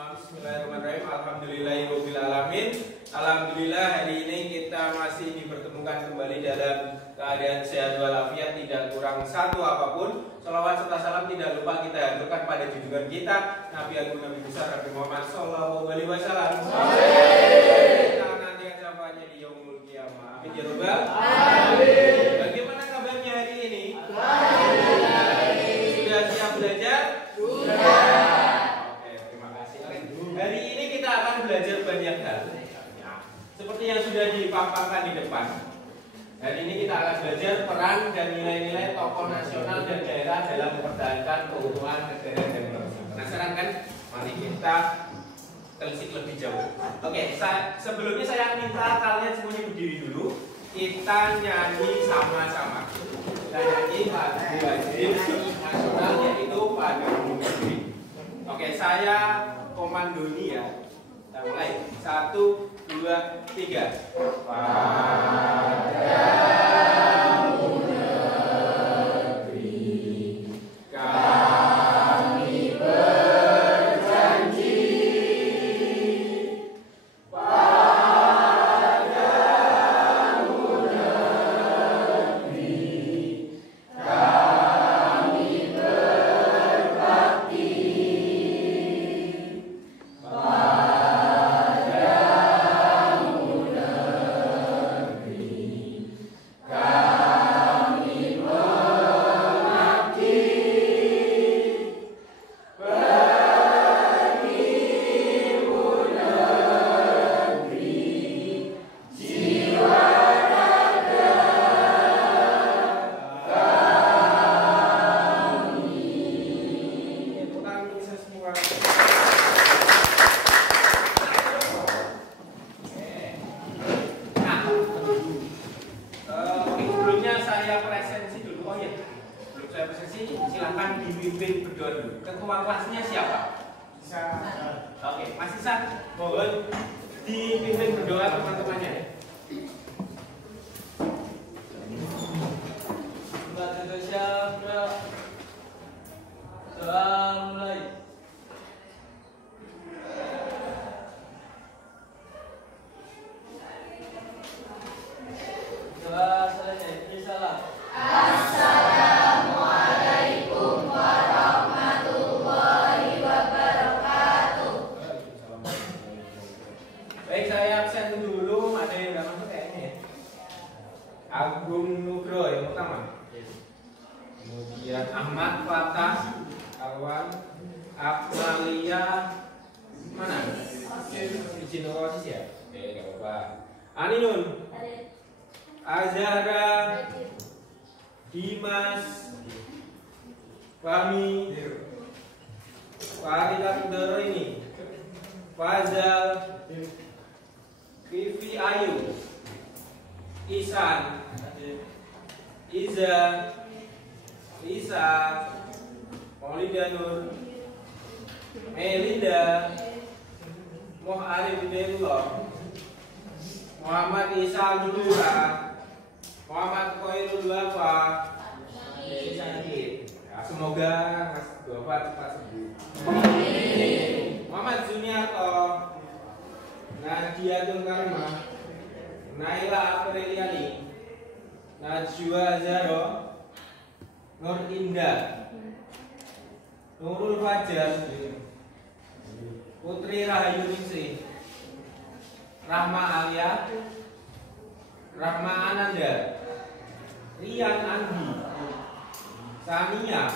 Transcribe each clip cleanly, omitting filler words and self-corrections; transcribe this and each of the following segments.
Bismillahirrahmanirrahim. Alhamdulillahirobbilalamin. Alhamdulillah hari ini kita masih dipertemukan kembali dalam keadaan sehat walafiat, tidak kurang satu apapun. Salawat serta salam tidak lupa kita haturkan pada junjungan kita Nabi Agung Nabi besar Nabi Muhammad Sallallahu Alaihi Wasallam. Kita nanti syafaatnya di yaumul qiyamah. Amin ya rabbal alamin. Bagaimana kabarnya hari ini? Sudah siap belajar? Sudah. Hari ini kita akan belajar banyak hal. Seperti yang sudah dipaparkan di depan. Hari ini kita akan belajar peran dan nilai-nilai tokoh nasional dan daerah dalam mempertahankan keutuhan negara dan bangsa. Penasaran kan? Mari kita telisik lebih jauh. Oke, sebelumnya saya minta kalian semuanya berdiri dulu. Kita nyanyi sama-sama. Kita nyanyi lagu wajib nasional yaitu Pada Gunung Negeri. Oke, saya komandoni ya. Kita mulai. 1, 2, 3. Pada silakan dipimpin berdoa dulu. Ketua kelasnya siapa? Bisa. Oke, Mas Isan, mohon dipimpin berdoa teman-temannya. Agung Nugroho yang pertama, kemudian Ahmad Fatah, kawan Akmalia mana? Izin osis ya? Oke, nggak apa-apa. Aninun, Azhara, Dimas, Fahmi, Farida Kudaro ini, Fazal, Vivi Ayu, Isan, Iza, Lisa, Maulida Nur, Melinda, Moh Arif Hidayatullah, Muhammad Isa Nurullah, Muhammad Khairul Wafa. Semoga Mas Wafa cepat sembuh. Muhammad Juniarto, Nadia Tungkarma, Naila Apriliani, Najwa Zaro, Nur Indah, Nurul Fajar, Putri Rahayu Ningsih, Rahma Alia, Rahma Ananda, Rian Andi, Sania,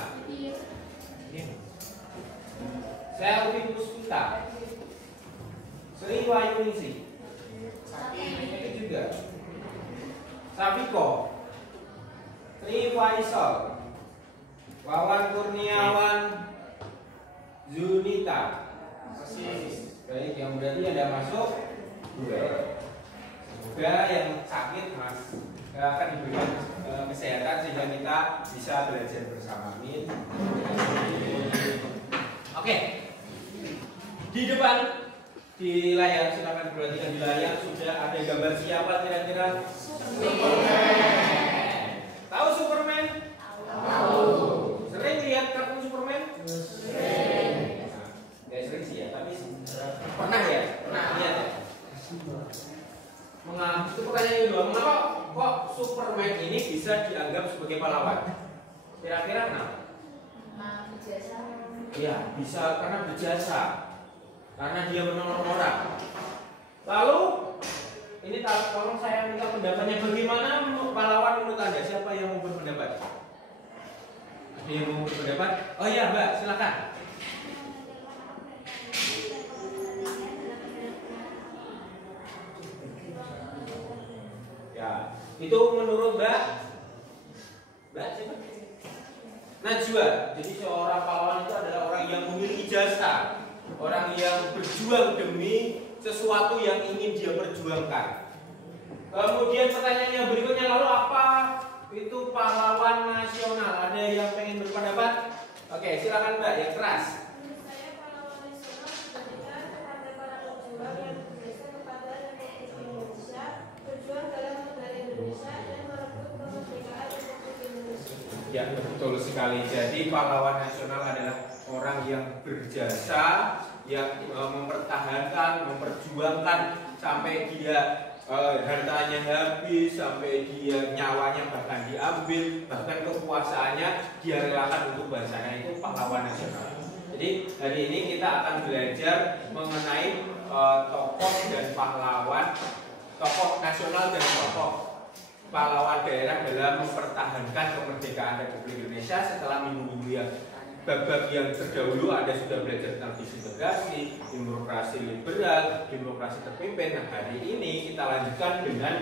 Selvi Puspita, Sri Wayu Ningsih, itu juga Safiko, Tri Faisal, Wawan Kurniawan, Zunita. Baik, yang berarti ada masuk 2. Semoga yang sakit Mas akan diberikan kesehatan sehingga kita bisa belajar bersama. Amin. Oke. Di depan di layar, silakan perhatikan di layar sudah ada gambar siapa kira-kira? Superman. Tahu Superman? Tahu. Sering lihat kartun Superman? Sering. Nah, sering sih ya, tapi Pernah ya? Pernah lihat ya? Itu pertanyaan kedua, mengapa kok Superman ini bisa dianggap sebagai pahlawan? Kira-kira kenapa? Berjasa. Iya, bisa karena berjasa, karena dia menolong orang. Lalu ini tolong saya minta pendapatnya, bagaimana pahlawan menurut Anda? Siapa yang mau berpendapat? Ada yang mau berpendapat? Oh iya Mbak, silakan. Ya, itu menurut Mbak siapa? Najwa. Jadi seorang pahlawan itu adalah orang yang memiliki jasa, orang yang berjuang demi sesuatu yang ingin dia perjuangkan. Kemudian pertanyaan yang berikutnya, lalu apa itu pahlawan nasional? Ada yang pengen berpendapat? Oke, silakan Mbak, yang keras. Menurut saya pahlawan nasional diberikan kepada para pejuang yang berjasa kepada Republik Indonesia, berjuang dalam negara Indonesia dan merebut kemerdekaan Republik Indonesia. Ya, betul sekali. Jadi pahlawan nasional adalah orang yang berjasa, yang mempertahankan, memperjuangkan sampai dia hartanya habis, sampai dia nyawanya bahkan diambil, bahkan kekuasaannya dia relakan untuk bangsanya. Itu pahlawan nasional. Jadi hari ini kita akan belajar mengenai tokoh dan pahlawan, tokoh nasional dan tokoh pahlawan daerah dalam mempertahankan kemerdekaan Republik Indonesia. Setelah minggu-minggu yang bab-bab yang terdahulu Anda sudah belajar tentang disintegrasi, demokrasi liberal, demokrasi terpimpin. Nah, hari ini kita lanjutkan dengan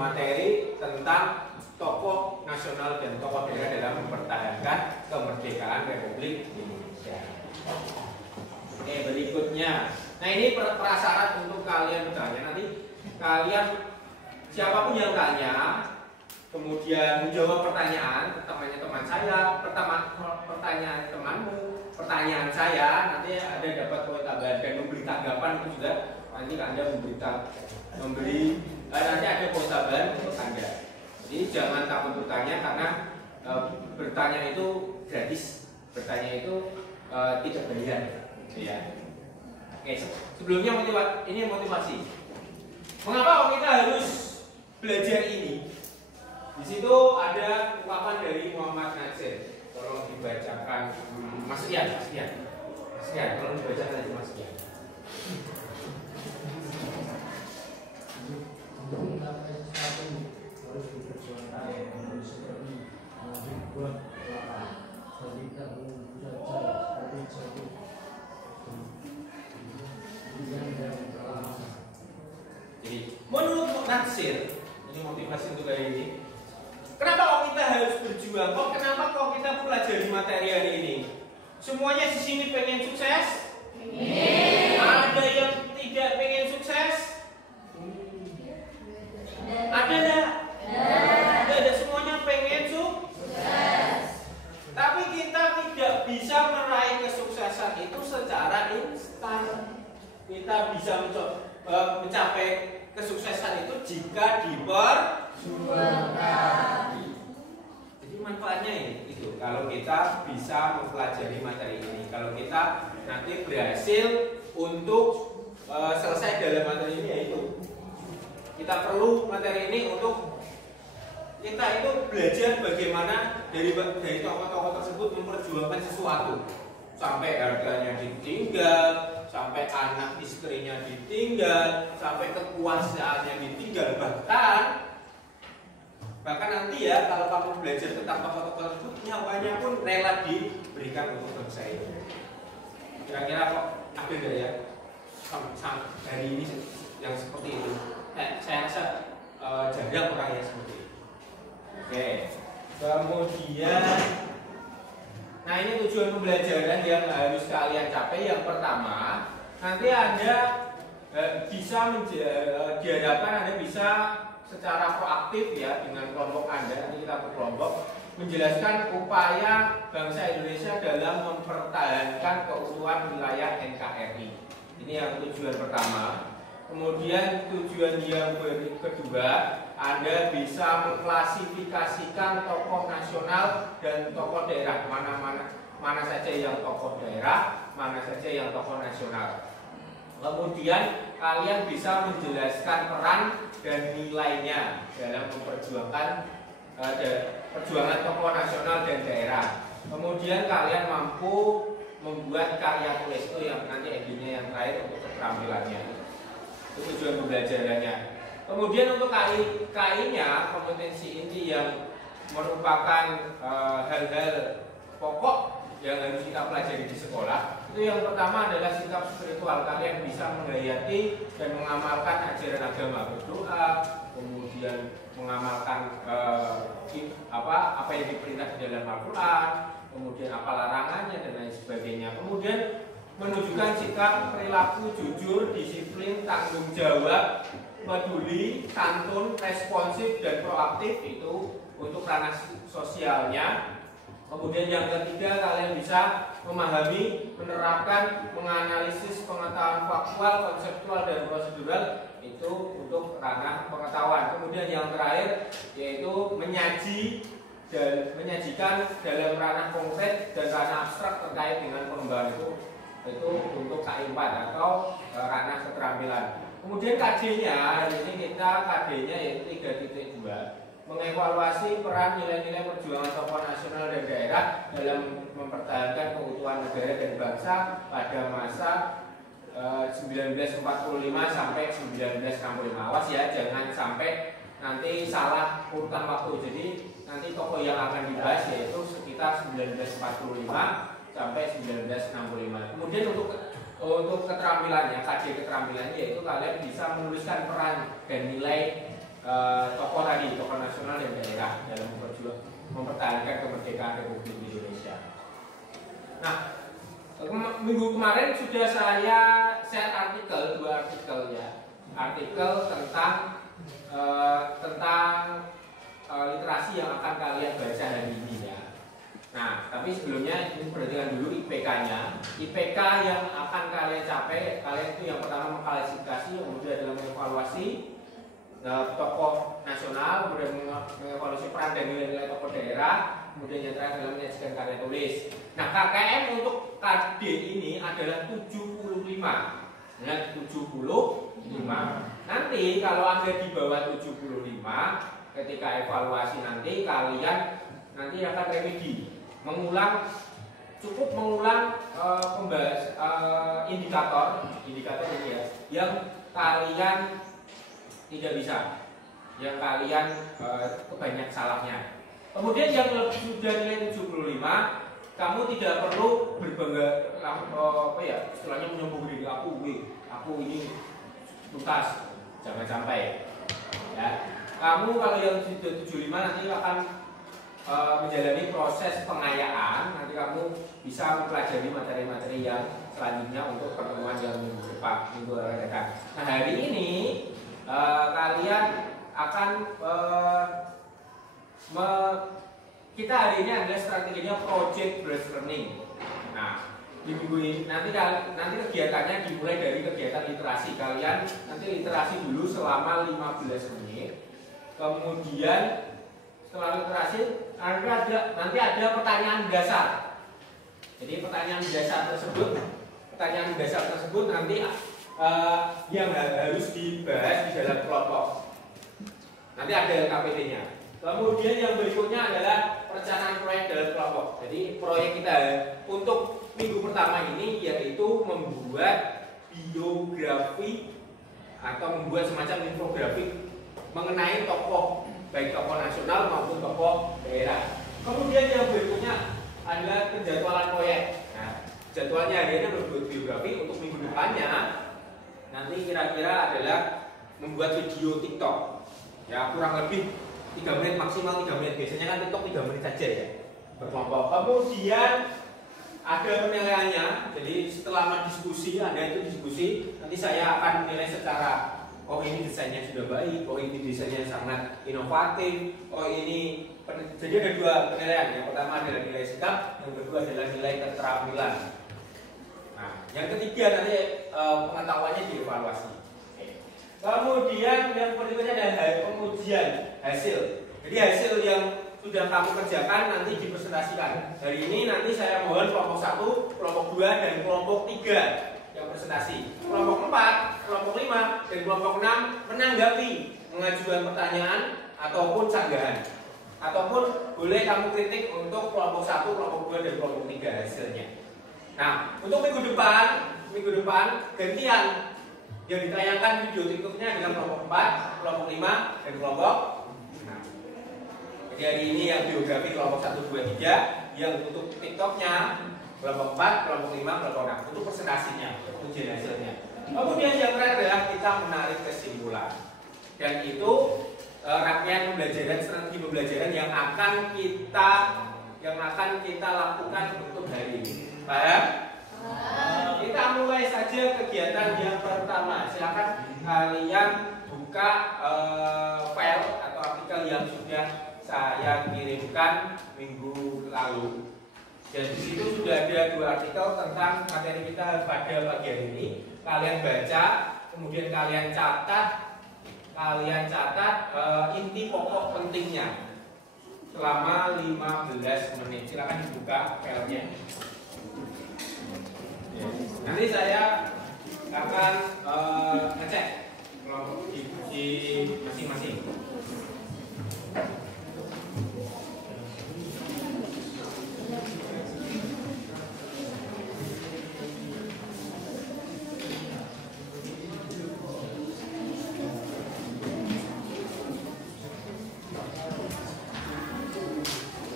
materi tentang tokoh nasional dan tokoh daerah dalam mempertahankan kemerdekaan Republik Indonesia. Oke, berikutnya. Nah, ini prasyarat untuk kalian bertanya. Nanti kalian, siapapun yang tanya, kemudian menjawab pertanyaan teman saya, pertanyaan temanmu, pertanyaan saya, nanti ada dapat poin tambahan dan memberi tanggapan itu juga nanti Anda nanti ada poin tambahan untuk Anda. Jadi jangan takut bertanya karena bertanya itu gratis, bertanya itu tidak bayar, ya. Oke, sebelumnya ini motivasi. Mengapa kita harus belajar ini? Di situ ada ungkapan dari Muhammad Natsir. Tolong dibacakan, Mas Ian, tolong dibacakan aja Mas Ian. Harus diperjuangkan seperti ribuan ketika Jadi menurut Natsir, ini motivasi untuk hari ini. Kenapa kok kita harus berjuang? Kenapa kok kita pelajari materi hari ini? Semuanya di sini pengen sukses? Ada yang tidak pengen sukses? Ada enggak? Ada, semuanya pengen sukses. Tapi kita tidak bisa meraih kesuksesan itu secara instan. Kita bisa mencapai kesuksesan itu jika diperjuangkan. Jadi manfaatnya itu kalau kita bisa mempelajari materi ini, kalau kita nanti berhasil untuk selesai dalam materi ini, yaitu kita perlu materi ini untuk kita itu belajar bagaimana dari tokoh-tokoh tersebut memperjuangkan sesuatu sampai harganya ditinggal, sampai anak istrinya ditinggal, sampai kekuasaannya ditinggal, bahkan nanti ya kalau kamu belajar tentang tokoh-tokoh tersebut, nyawanya pun rela diberikan untuk bangsa ini. Kira-kira kok ada nggak ya hari ini yang seperti itu? Saya rasa jarang orang yang seperti itu. Oke, kemudian nah ini tujuan pembelajaran yang harus kalian capai. Yang pertama, nanti Anda diharapkan Anda bisa secara proaktif ya dengan kelompok Anda, nanti kita berkelompok menjelaskan upaya bangsa Indonesia dalam mempertahankan keutuhan wilayah NKRI. Ini yang tujuan pertama. Kemudian tujuan yang kedua, Anda bisa mengklasifikasikan tokoh nasional dan tokoh daerah, mana saja yang tokoh daerah, mana saja yang tokoh nasional. Kemudian kalian bisa menjelaskan peran dan nilainya dalam memperjuangkan perjuangan tokoh nasional dan daerah. Kemudian kalian mampu membuat karya tulis itu yang nanti endingnya yang terakhir untuk keterampilannya. Itu tujuan pembelajarannya. Kemudian untuk KI-nya, kompetensi inti yang merupakan hal-hal pokok yang harus kita pelajari di sekolah. Itu yang pertama adalah sikap spiritual. Kalian bisa menghayati dan mengamalkan ajaran agama, berdoa, kemudian mengamalkan apa yang diperintah di dalam Al-Quran, kemudian apa larangannya dan lain sebagainya. Kemudian menunjukkan sikap perilaku jujur, disiplin, tanggung jawab, peduli, santun, responsif dan proaktif itu untuk ranah sosialnya. Kemudian yang ketiga, kalian bisa memahami, menerapkan, menganalisis pengetahuan faktual, konseptual dan prosedural itu untuk ranah pengetahuan. Kemudian yang terakhir yaitu menyajikan dalam ranah konkret dan ranah abstrak terkait dengan pengembangan itu untuk K4 atau ranah keterampilan. Kemudian KD-nya, hari ini kita KD-nya yaitu 3.2, mengevaluasi peran nilai-nilai perjuangan tokoh nasional dan daerah dalam mempertahankan keutuhan negara dan bangsa pada masa 1945 sampai 1965. Awas ya, jangan sampai nanti salah urutan waktu. Jadi nanti tokoh yang akan dibahas yaitu sekitar 1945 sampai 1965. Kemudian untuk keterampilannya, KD keterampilannya yaitu kalian bisa menuliskan peran dan nilai tokoh tadi, tokoh nasional dan daerah dalam mempertahankan kemerdekaan Republik Indonesia. Nah, minggu kemarin sudah saya share artikel, 2 artikel ya, artikel tentang literasi yang akan kalian baca hari ini ya. Nah, tapi sebelumnya ini perhatikan dulu IPK-nya. IPK yang akan kalian capai, kalian itu yang pertama mengklasifikasi, kemudian adalah mengevaluasi tokoh nasional, kemudian mengevaluasi peran dan nilai-nilai tokoh daerah, kemudian yang terakhir adalah menyajikan karya tulis. Nah, KKM untuk KD ini adalah 75. Nah, 75. Nanti kalau Anda di bawah 75, ketika evaluasi nanti kalian akan remedi, cukup mengulang indikator ini ya, yang kalian tidak bisa, yang kalian kebanyak salahnya. Kemudian yang sudah nilai 75, kamu tidak perlu berbangga istilahnya menyombong diri, aku ini tuntas, jangan sampai ya. Kamu kalau yang sudah 75 nanti akan menjalani proses pengayaan. Nanti kamu bisa mempelajari materi-materi yang selanjutnya untuk pertemuan yang minggu depan. Nah, hari ini kalian akan kita hari ini adalah strateginya project based learning. Nah, di minggu ini nanti kegiatannya dimulai dari kegiatan literasi. Kalian nanti literasi dulu selama 15 menit. Kemudian setelah literasi nanti ada pertanyaan dasar. Jadi pertanyaan dasar tersebut nanti yang harus dibahas di dalam kelompok. Nanti ada KPT-nya. Kemudian yang berikutnya adalah perencanaan proyek dalam kelompok. Jadi proyek kita untuk minggu pertama ini yaitu membuat biografi atau membuat semacam infografik mengenai tokoh, baik tokoh nasional maupun tokoh daerah. Kemudian yang berikutnya adalah penjadwalan proyek. Nah, jadwalnya hari ini membuat biografi. Untuk minggu depannya nanti kira-kira adalah membuat video TikTok. Ya, kurang lebih 3 menit, maksimal 3 menit. Biasanya kan TikTok 3 menit saja ya, berkelompok. Kemudian ada penilaiannya. Jadi setelah diskusi, Anda itu diskusi, nanti saya akan menilai secara ini desainnya sudah baik, ini desainnya sangat inovatif, ini jadi ada 2 penilaian. Yang pertama adalah nilai sikap, yang kedua adalah nilai keterampilan. Nah, yang ketiga nanti pengetahuannya dievaluasi. Kemudian yang berikutnya adalah pengujian hasil. Jadi hasil yang sudah kamu kerjakan nanti dipresentasikan. Hari ini nanti saya mohon kelompok 1, kelompok 2, dan kelompok 3 yang presentasi. Kelompok 4, kelompok 5, dan kelompok 6 menanggapi, mengajukan pertanyaan ataupun sanggahan. Ataupun boleh kamu kritik untuk kelompok 1, kelompok 2, dan kelompok 3 hasilnya. Nah, untuk minggu depan gantian yang ditayangkan video TikToknya dengan kelompok 4, kelompok 5, dan kelompok 6. Jadi hari ini yang biografi kelompok 1, 2, 3, yang untuk TikToknya kelompok 4, kelompok 5, kelompok 6 untuk presentasinya, ujian hasilnya. Kemudian yang terakhir adalah kita menarik kesimpulan. Dan itu rangkaian pembelajaran, strategi pembelajaran yang akan kita lakukan untuk hari ini. Paham? Kita mulai saja kegiatan yang pertama. Silakan kalian buka file atau artikel yang sudah saya kirimkan minggu lalu. Dan di situ sudah ada 2 artikel tentang materi kita pada pagi hari ini. Kalian baca, kemudian kalian catat inti pokok pentingnya selama 15 menit. Silakan dibuka filenya. Nanti saya akan ngecek di masing-masing.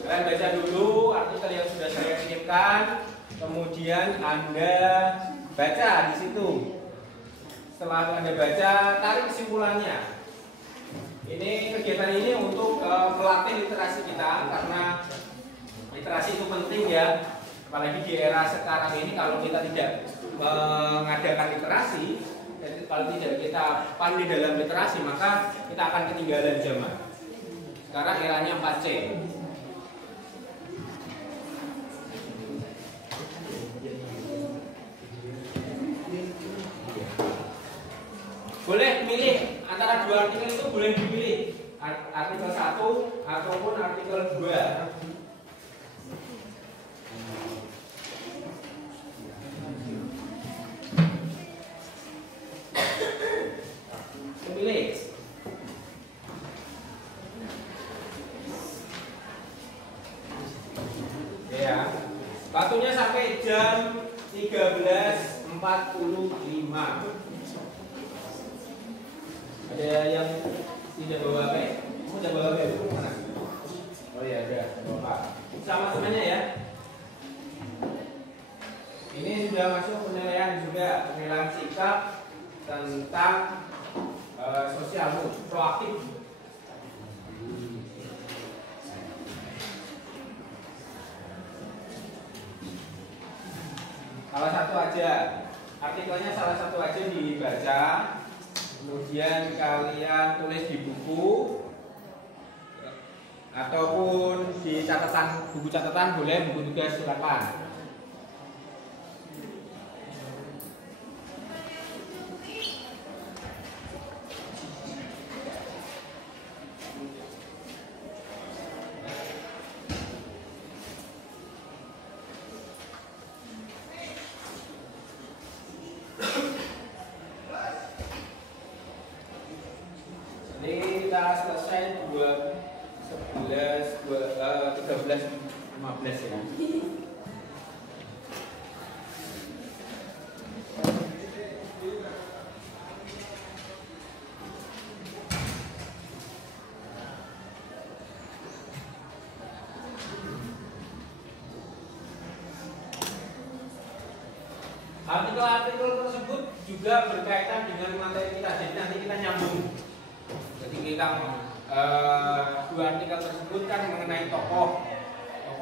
Kalian baca dulu artikel yang sudah saya kirimkan, kemudian Anda baca di situ. Setelah Anda baca, tarik kesimpulannya. Ini kegiatan ini untuk melatih literasi kita, karena literasi itu penting ya. Apalagi di era sekarang ini, kalau kita tidak mengadakan literasi, kalau tidak kita pandai dalam literasi, maka kita akan ketinggalan zaman. Sekarang eranya 4C. Boleh milih antara 2 artikel itu, boleh dipilih artikel 1 ataupun artikel 2. Pilih. Ya. Waktunya sampai jam 13.45. Ada yang tidak bawa HP? Kamu tidak bawa HP? Mana? Oh iya, ada. Bawa. Sama temannya ya. Ini sudah masuk penilaian juga, penilaian sikap tentang sosial mood, proaktif. Salah satu aja, artikelnya salah satu aja dibaca. Kemudian kalian tulis di buku ataupun di catatan, buku catatan boleh, buku tugas silakan. Kita selesai 13.15 ya. Artikel-artikel tersebut juga berkaitan dengan materi kita, jadi nanti kita nyambung. Jadi kita 2 artikel tersebut kan mengenai tokoh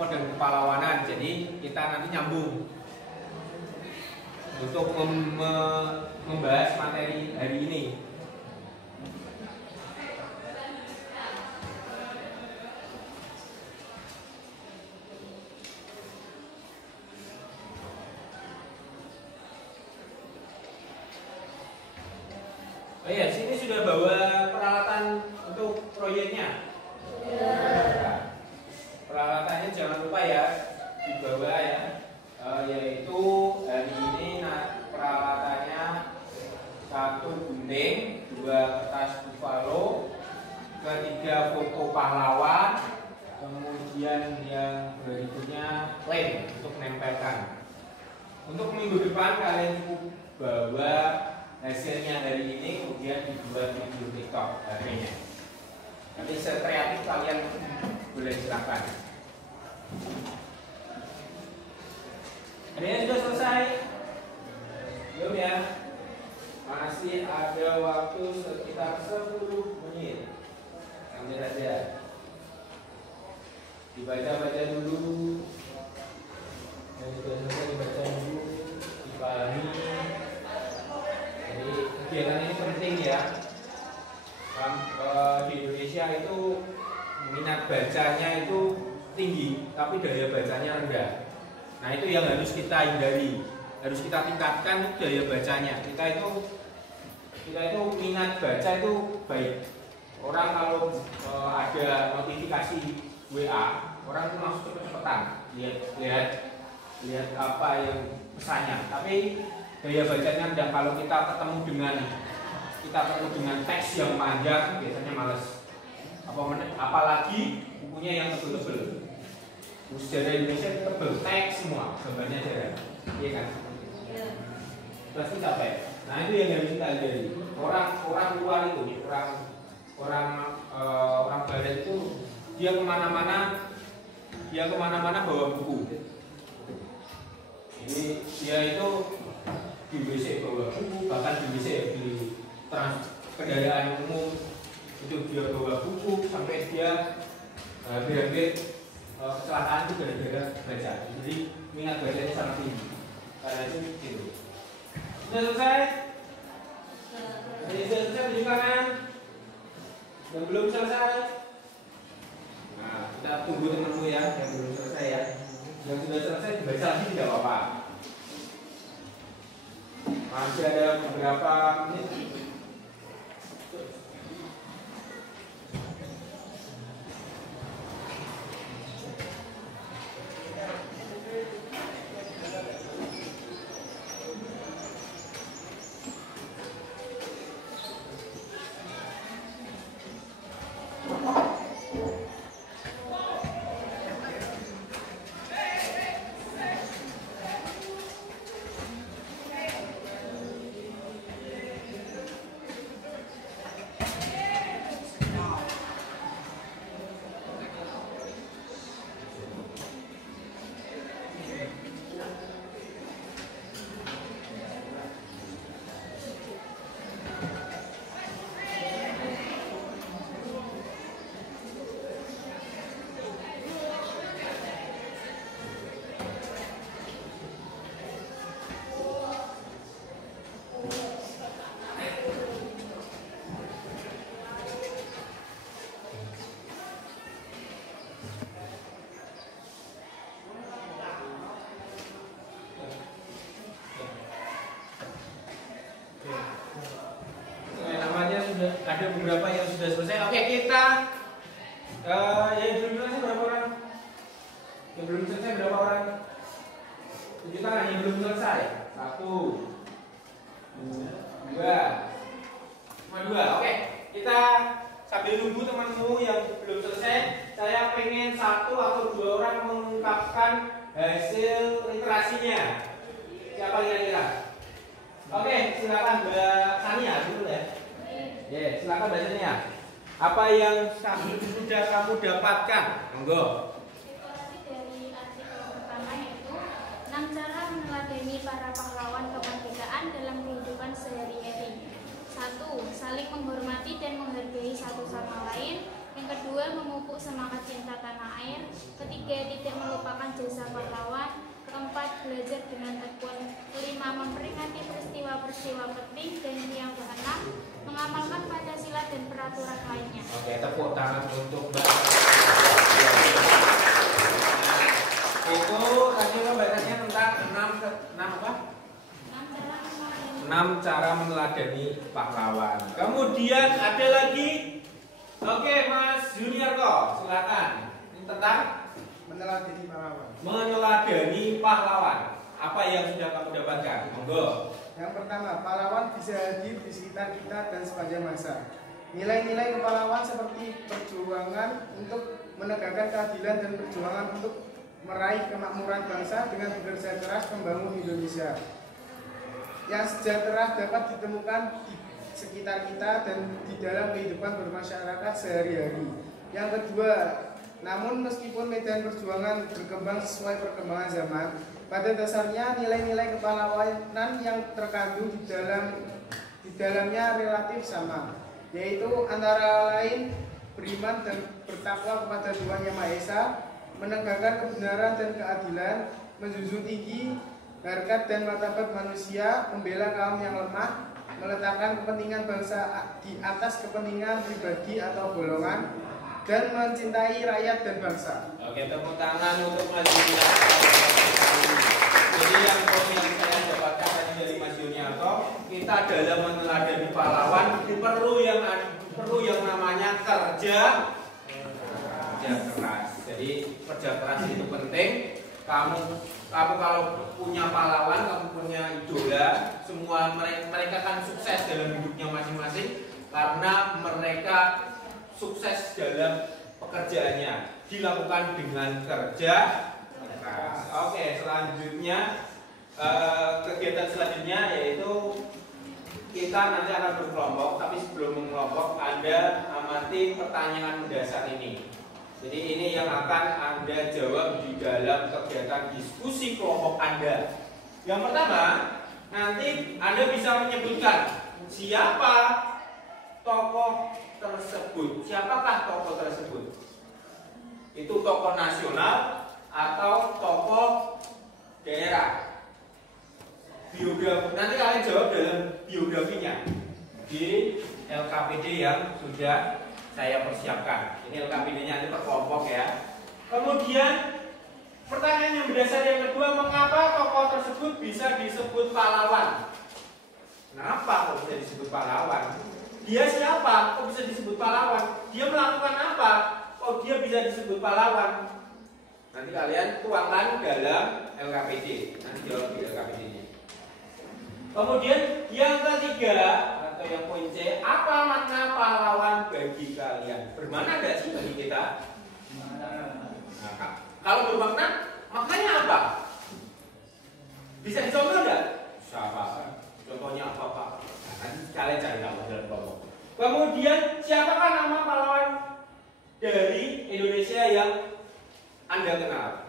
dan kepahlawanan, jadi kita nanti nyambung untuk membahas materi hari ini. Oh iya, sini sudah bawa peralatan untuk proyeknya. Ya. minggu depan kalian cukup bawa hasilnya dari ini kemudian dibuat video TikTok akhirnya. Nanti sekreatif kalian boleh silakan. Ada yang sudah selesai? Belum ya? Masih ada waktu sekitar 10 menit. Ambil saja. Dibaca-baca dulu. Dan sudah selesai dibaca dulu, dipahami. Jadi kegiatan ini penting ya. Di Indonesia itu minat bacanya itu tinggi, tapi daya bacanya rendah. Nah itu yang harus kita hindari, harus kita tingkatkan daya bacanya. Kita itu minat baca itu baik. Orang kalau ada notifikasi WA, orang itu langsung cepet-cepetan lihat apa yang pesannya. Tapi daya bacanya rendah. Kalau kita ketemu dengan teks yang panjang, biasanya males. Apalagi bukunya yang tebel-tebel. Sejarah Indonesia tebel, teks semua, gambarnya jarang. Iya kan? Iya. Pasti capek. Nah itu yang harus kita hindari. Orang luar itu, orang barat itu dia kemana-mana bawa buku. Jadi dia itu di WC bawa buku, bahkan di WC di kendaraan umum itu dia bawa buku sampai dia hampir kecelakaan itu gara-gara baca. Jadi minat bacanya sangat tinggi. Karena itu gitu. Sudah selesai? Sudah selesai tunjukkan kan? Yang belum selesai? Nah, kita tunggu temanmu ya yang belum selesai ya. Yang sudah selesai dibaca lagi tidak apa-apa. Masih ada beberapa menit. Ada beberapa yang sudah selesai. Oke, kita yang belum selesai berapa orang? Yang belum selesai berapa orang? Tunjuk tangan yang belum selesai. 1, 2, cuma 2. Oke, kita sambil nunggu temanmu yang belum selesai. Saya pengen 1 atau 2 orang mengungkapkan hasil literasinya. Siapa kira-kira? Oke, silakan Mbak Sania dulu ya. Ya, silakan bacanya. Apa yang sudah kamu dapatkan? Monggo. Literasi dari artikel pertama yaitu 6 cara meneladani para pahlawan kemerdekaan dalam kehidupan sehari-hari. 1. Saling menghormati dan menghargai satu sama lain. Yang kedua, memupuk semangat cinta tanah air. Ketiga, tidak melupakan jasa pahlawan. Keempat, belajar dengan tekun. Kelima, memperingati peristiwa-peristiwa penting. Dan yang keenam, mengamalkan Pancasila dan peraturan lainnya. Oke, tepuk tangan untuk Mbak. Itu tadi pembahasannya tentang 6 cara meneladani pahlawan. Kemudian ada lagi. Oke, Mas Juniarto, silakan. Ini tentang meneladani pahlawan. Meneladani pahlawan. Apa yang sudah kamu dapatkan? Monggo. Yang pertama, pahlawan bisa hadir di sekitar kita dan sepanjang masa. Nilai-nilai kepahlawan seperti perjuangan untuk menegakkan keadilan dan perjuangan untuk meraih kemakmuran bangsa dengan bekerja keras membangun Indonesia yang sejahtera dapat ditemukan di sekitar kita dan di dalam kehidupan bermasyarakat sehari-hari. Yang kedua, namun meskipun medan perjuangan berkembang sesuai perkembangan zaman, pada dasarnya nilai-nilai kepahlawanan yang terkandung di dalamnya relatif sama, yaitu antara lain beriman dan bertakwa kepada Tuhan Yang Maha Esa, menegakkan kebenaran dan keadilan, menjunjung tinggi harkat dan martabat manusia, membela kaum yang lemah, meletakkan kepentingan bangsa di atas kepentingan pribadi atau golongan, dan mencintai rakyat dan bangsa. Oke, tepuk tangan untuk Mas Yuniarto. Jadi yang poin yang saya dapatkan tadi dari Mas Yuniarto, kita dalam meneladani pahlawan perlu yang namanya kerja keras. Jadi kerja keras itu penting. Kamu kalau punya pahlawan, kamu punya idola, semua mereka kan sukses dalam hidupnya masing-masing karena mereka sukses dalam pekerjaannya dilakukan dengan kerja keras. Oke, selanjutnya kegiatan selanjutnya yaitu kita nanti akan berkelompok, tapi sebelum mengelompok Anda amati pertanyaan mendasar ini. Jadi ini yang akan Anda jawab di dalam kegiatan diskusi kelompok Anda. Yang pertama, nanti Anda bisa menyebutkan siapa tokoh tersebut. Siapakah tokoh tersebut? Itu tokoh nasional atau tokoh daerah. Biografi. Nanti kalian jawab dalam biografinya di LKPD yang sudah saya persiapkan. Ini LKPD-nya nanti per kelompok ya. Kemudian pertanyaan yang mendasar yang kedua, mengapa tokoh tersebut bisa disebut pahlawan? Kenapa kok bisa disebut pahlawan? Dia siapa? Kok bisa disebut pahlawan? Dia melakukan apa? Kok dia bisa disebut pahlawan? Nanti kalian tuangkan dalam LKPD. Nanti jawab di LKPD-nya. Kemudian yang ketiga atau yang poin C, apa makna pahlawan bagi kalian? Bermakna nggak sih bagi kita? Nah, kalau bermakna, maknanya apa? Bisa dicontoh nggak? Siapa? Contohnya apa Pak? Nah, nanti kalian cari tahu dalam kelompok. Kemudian siapakah nama pahlawan dari Indonesia yang Anda kenal?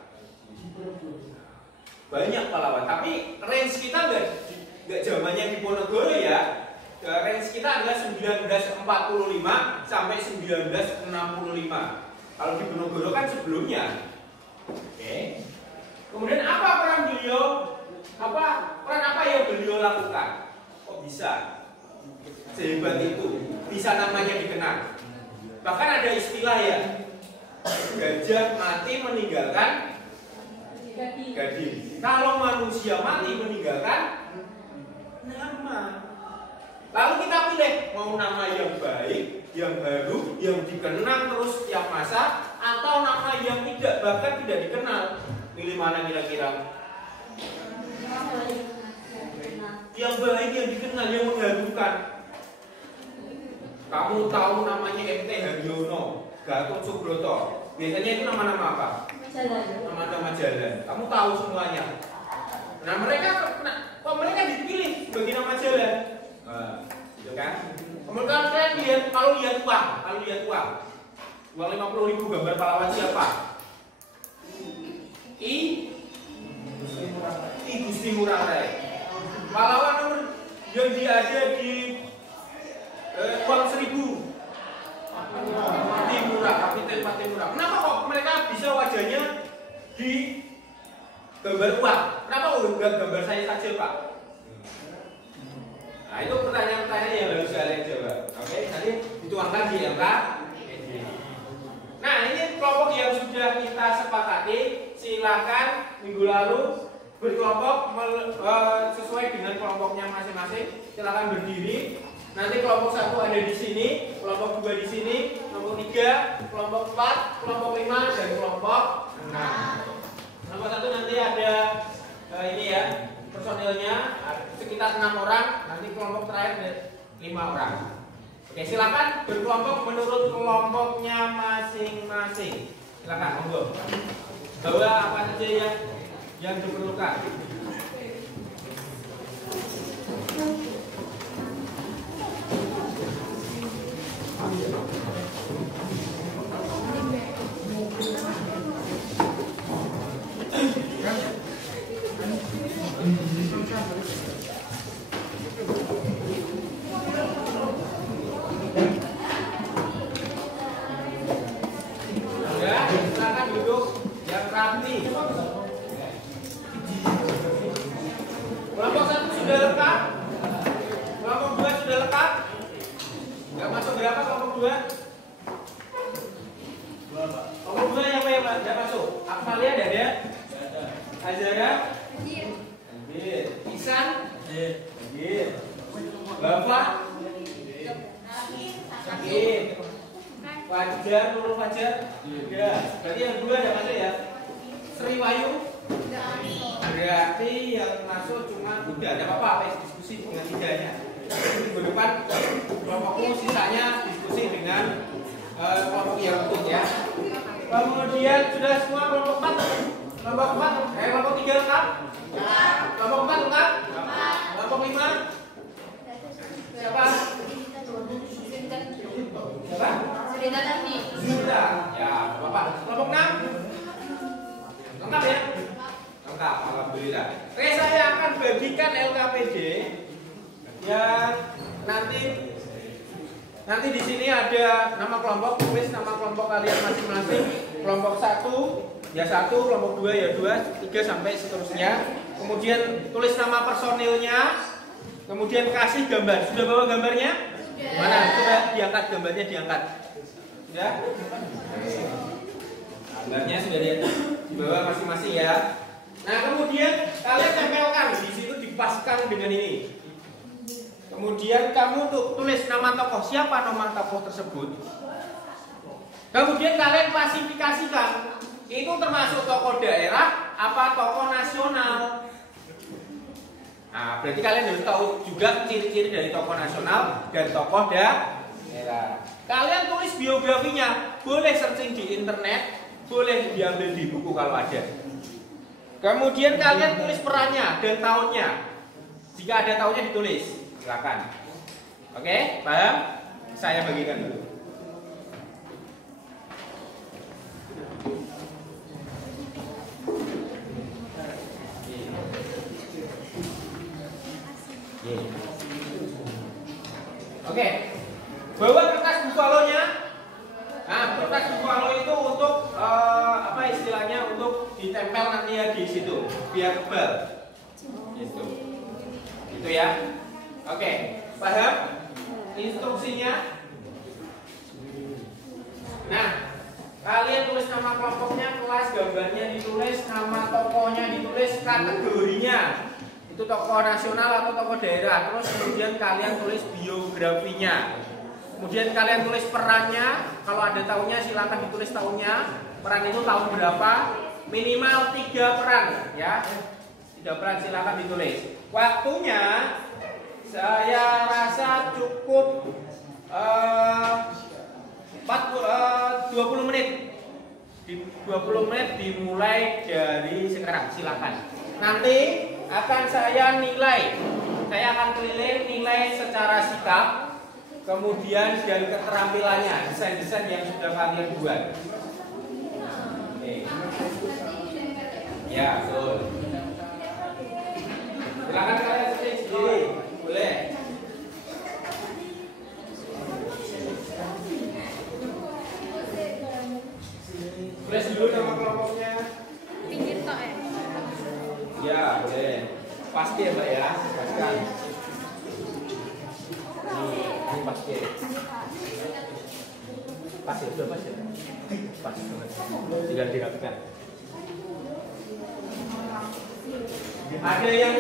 Banyak pahlawan, tapi range kita nggak zamannya di Ponorogo ya. Range kita adalah 1945 sampai 1965. Kalau di Ponorogo kan sebelumnya. Oke. Kemudian apa peran beliau? Peran apa yang beliau lakukan? Kok bisa sehebat itu? Bisa namanya dikenal. Bahkan ada istilah ya, gajah mati meninggalkan gading. Kalau manusia mati meninggalkan nama. Lalu kita pilih mau nama yang baik, yang baru, yang dikenang terus setiap masa, atau nama yang tidak, bahkan tidak dikenal. Pilih mana kira-kira? Yang baik, yang dikenal, yang mengagumkan. Kamu tahu namanya MT Haryono, Gatot Subroto. Biasanya itu nama-nama apa? Nama-nama jalan. Kamu tahu semuanya. Nah mereka dipilih sebagai nama jalan. Gitu kan? Kemudian kalian lihat, kalau lihat uang 50.000 gambar pahlawan siapa? I Gusti Ngurah Rai. Pahlawan nomor yang dia ada di uang 1000. Kapiten Pati Murah. Kenapa kok mereka bisa wajahnya di gambar uang? Kenapa kok gambar saya saja Pak? Nah itu pertanyaan-pertanyaan yang harus kalian jawab. Oke, nanti dituangkan di MK. Nah ini kelompok yang sudah kita sepakati. Silakan minggu lalu berkelompok sesuai dengan kelompoknya masing-masing. Silakan berdiri. Nanti kelompok 1 ada di sini, kelompok 2 di sini, kelompok 3, kelompok 4, kelompok 5 dan kelompok 6. Kelompok 1 nanti ada ini ya, personilnya sekitar 6 orang, nanti kelompok terakhir ada 5 orang. Oke, silakan berkelompok menurut kelompoknya masing-masing. Silakan, monggo. Bawa apa saja yang diperlukan. Ya, silakan duduk yang rapi. Kelompok 1 sudah lengkap? Kelompok 2 sudah lengkap? Enggak masuk berapa kelompok 2? Kelompok 2 yang apa ya, Pak? Enggak masuk. Akmalia ada? Azara? Hadir. Ihsan? Hadir. Bapak? Sakit. Fajar, Nurul Fajar? Ya. Berarti yang 2 ada masuk ya? Sri Wayu? Berarti yang masuk cuma 3. Ada apa-apa? Diskusi dengan 3-nya. Minggu depan kelompokku sisanya diskusi dengan kelompok yang ikut ya. Kemudian sudah semua kelompok 4. Kelompok 4, kelompok 3 lengkap? Kelompok 4 lengkap? Kelompok 5? Siapa? Siapa? Sudah. Ya, Bapak. Kelompok 6? Lengkap ya? Lengkap, alhamdulillah. Oke, saya akan bagikan LKPD yang nanti di sini ada nama kelompok, tulis nama kelompok kalian masing-masing. Kelompok 1 ya 1, kelompok 2 ya 2, 3 sampai seterusnya. Kemudian tulis nama personilnya. Kemudian kasih gambar. Sudah bawa gambarnya? Mana? Coba diangkat gambarnya, diangkat. Sudah? Gambarnya sudah dibawa masing-masing ya. Nah, kemudian kalian tempelkan di situ, dipaskan dengan ini. Kemudian kamu tulis nama tokoh, siapa nama tokoh tersebut. Kemudian kalian klasifikasikan, itu termasuk tokoh daerah apa tokoh nasional. Nah, berarti kalian harus tahu juga ciri-ciri dari tokoh nasional dan tokoh daerah. Kalian tulis biografinya, boleh searching di internet, boleh diambil di buku kalau ada. Kemudian kalian tulis perannya dan tahunnya. Jika ada tahunnya ditulis, silakan. Oke, paham? Saya bagikan dulu. Oke, bawa kertas bufalonya. Nah, kertas bufalo itu untuk apa istilahnya, untuk ditempel nanti ya di situ, biar tebal. Gitu. Itu ya. Oke, paham? Instruksinya. Nah, kalian tulis nama kelompoknya, kelas, gambarnya ditulis, nama tokohnya ditulis, kategorinya. Itu tokoh nasional atau tokoh daerah. Terus kemudian kalian tulis biografinya. Kemudian kalian tulis perannya. Kalau ada tahunnya silakan ditulis tahunnya. Peran itu tahun berapa? Minimal 3 peran ya. 3 peran silakan ditulis. Waktunya saya rasa cukup 20 menit. 20 menit dimulai dari sekarang, silakan. Nanti akan saya nilai. Saya akan nilai secara sikap, kemudian dan keterampilannya, desain-desain yang sudah kalian buat. Oke. Ya, betul. Silakan kalian setting sendiri, boleh. Tulis dulu nama kelompoknya. Pinggir tok ya. Ya, boleh. Pasti ya, Mbak ya. Paskan. Ini pasti. Pas ya, sudah pas ya. Pas banget. Tinggal dirapikan. Ada yang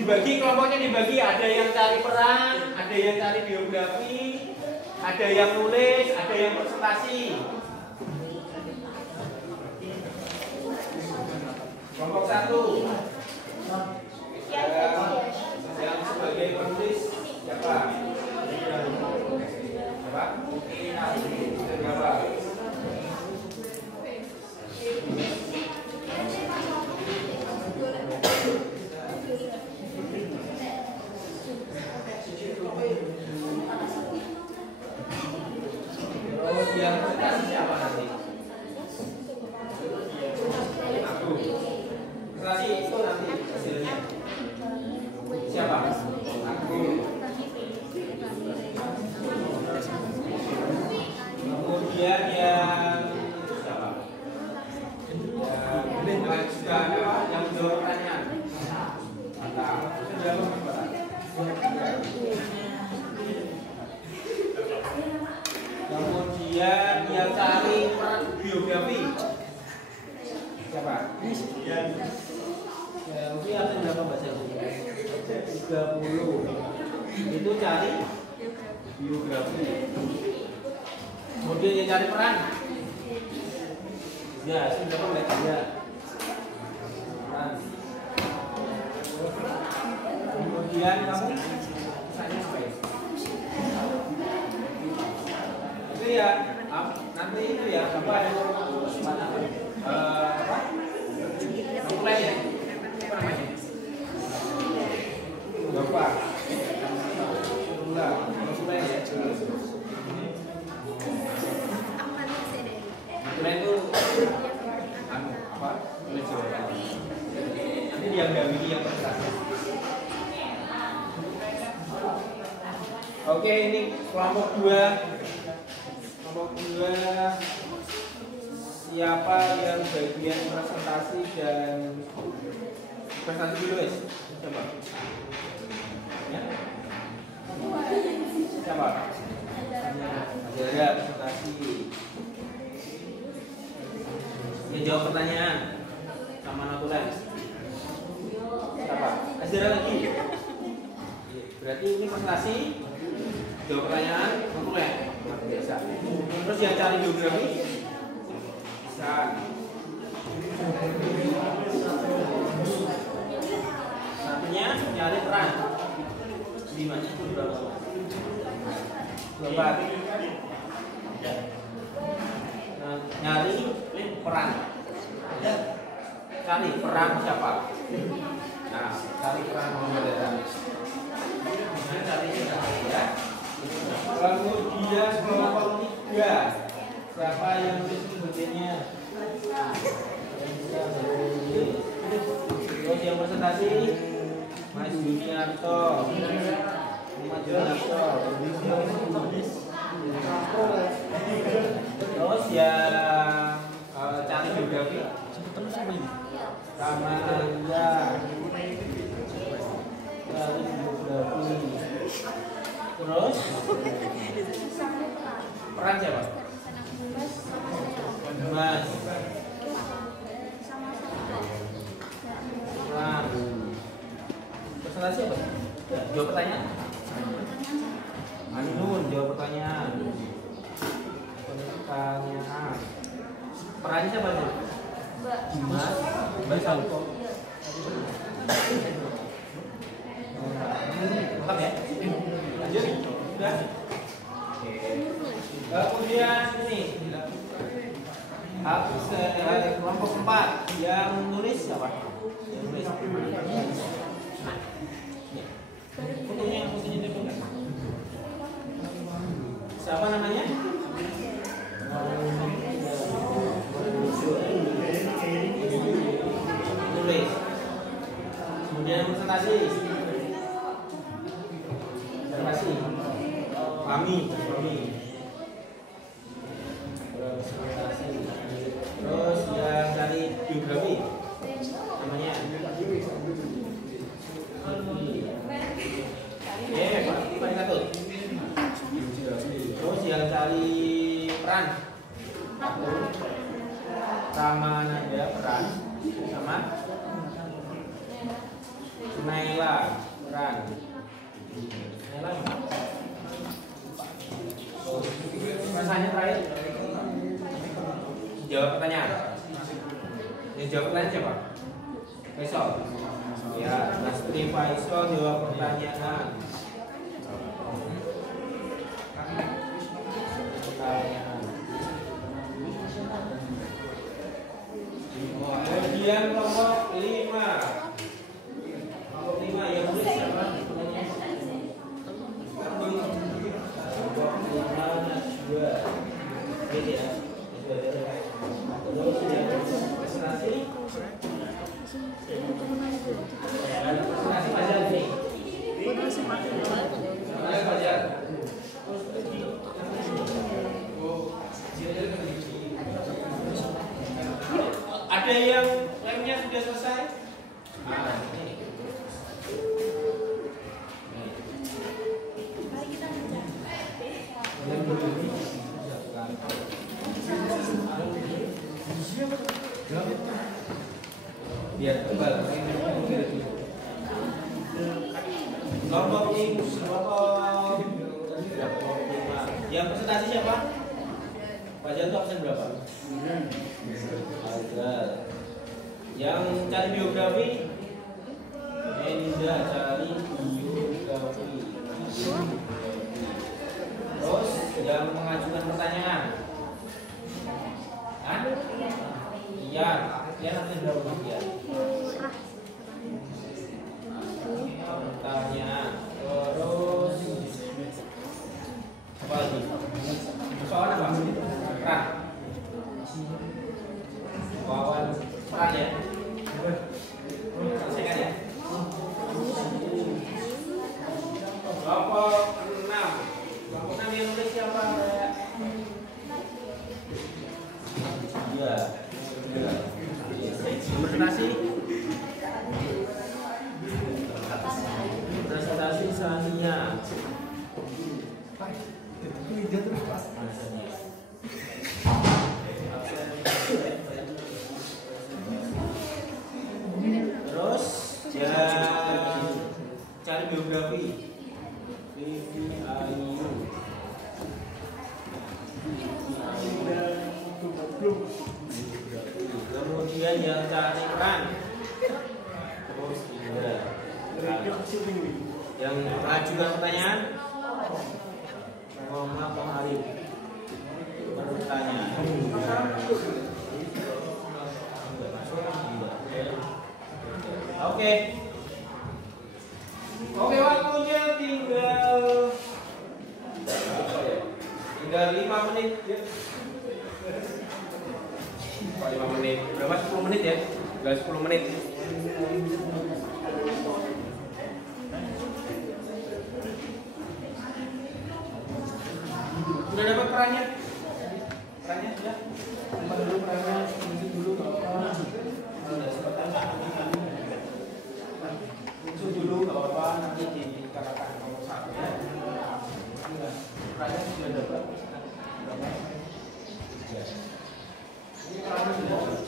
dibagi, kelompoknya dibagi. Ada yang cari peran, ada yang cari biografi, ada yang nulis, ada yang presentasi. Kelompok 1 yang sebagai penulis siapa? Siapa? Siapa? Kemudian yang cari peran biografi siapa? Biografi artinya berapa bahasa Indonesia? 30. Itu cari biografi. Kemudian yang cari peran. Ya, sudah boleh ya. Peran. Kemudian kamu misalnya apa ya? Itu ya, nanti itu ya, apa ada apa? Mulai ya, apa namanya? Bapak, mulai ya. Mulai itu apa? Nanti dia gak yang presentasi. Oke, ini kelompok 2. Kelompok 2 siapa yang bagian presentasi dan presentasi dulu guys? Coba. Ya. Siapa? Ada presentasi. Ya jawab pertanyaan sama notulen. Siapa? Azira lagi. Berarti ini presentasi. Jawab pertanyaan, notulen. Biasa. Terus yang cari biografi bisa. Satunya nyari peran. Limanya itu berapa? 24. Nah, nyari peran. Cari peran siapa? Nah, cari peran pembeda. Nah, cari ya. Kemudian kelompok 3 siapa yang sebetulnya? Terus yang presentasi Mas Juniarto, Mas Juniarto. Terus yang cari biografi sama Anda cari biografi. Terus peran siapa? Mas. Peran. Presentasi apa? Jawab pertanyaan. Ainun jawab pertanyaan. Pertanyaan. Perannya siapa sih? Mas. Mbak Salko. Lengkap ya? Lanjut. Sudah. Kemudian ini kelompok 4 yang nulis siapa? Yang nulis. Fotonya dulu. Siapa namanya? Nulis. Kemudian presentasi. Presentasi. Kami. Terus yang cari biografi namanya Pak Katut. Terus yang cari peran sama Nanda peran sama Naila peran. Naila rasanya terakhir jawab pertanyaan. Yang jawab pertanyaan siapa? Faisal. Ya, Lastri Faisal jawab pertanyaan. Kemudian kelompok 5. Kelompok 5 yang nulis siapa? Kelompok 5 Najwa. Beda. Terus yang presentasi. Presentasi Fajar nih. Fajar. Ada yang lainnya Kelompok 5. Yang presentasi siapa? Pak Janto absen berapa? Azal. Yang cari biografi? Enda cari biografi. Terus yang mengajukan pertanyaan? Hah? Iya. Iya absen berapa? Iya. Pertanyaan. Terus apa lagi? Soal apa? Peran. Wawan peran ya. Selesaikan ya. Kelompok 6. Kelompok 6 yang nulis siapa? Iya. Presentasi. Presentasi Sania. Terus cari biografi. Kemudian yang cari peran. Terus yang mengajukan pertanyaan. Muhammad Muharib bertanya. Oke, waktunya tinggal 5 menit. 5 menit. Berapa? 10 menit ya? Tinggal 10 menit. Sudah dapat perannya? Perannya sudah? Tempat dulu perannya, musik dulu nggak apa-apa. Musik dulu nggak apa-apa, nanti dikatakan nomor 1 ya. Perannya sudah dapat? Berapa? 3. Ini perannya sudah dapat?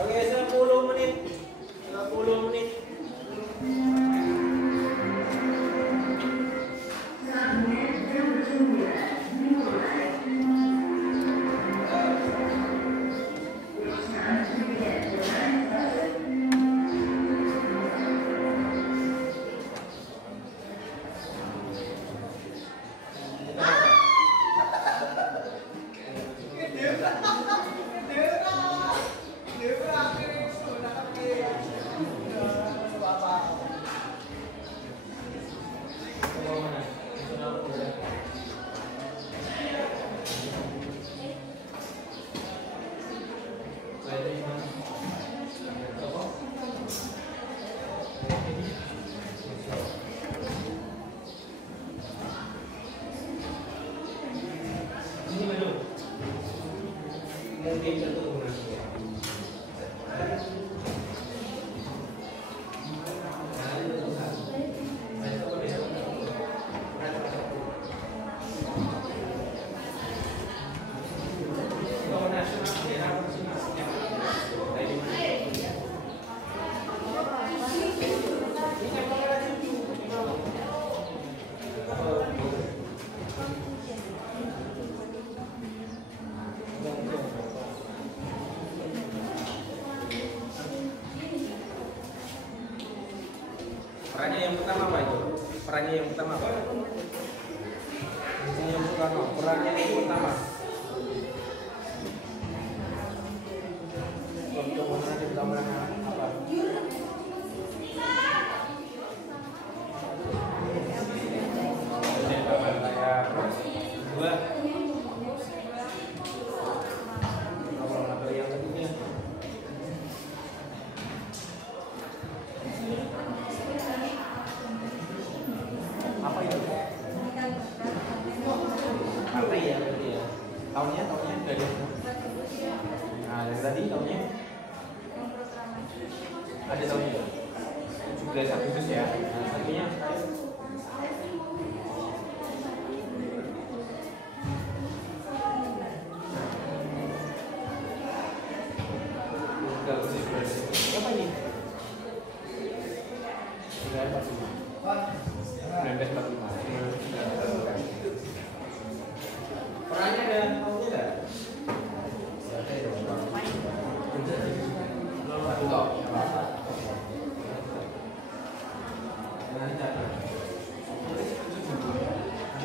Oke, 10 menit. 10 menit. Perannya yang pertama apa itu? Perannya yang pertama apa? Yang pertama, perannya yang pertama. Untuk mengenai pertama apa? Dua. cari ya berarti ya. Tahunnya udah ada. Nah, dari tadi tahunnya ada tahunnya. 17 Agustus ya. Nah, satunya apa ini? 1945. Perannya dan tahunnya enggak? Satu toh. Nanti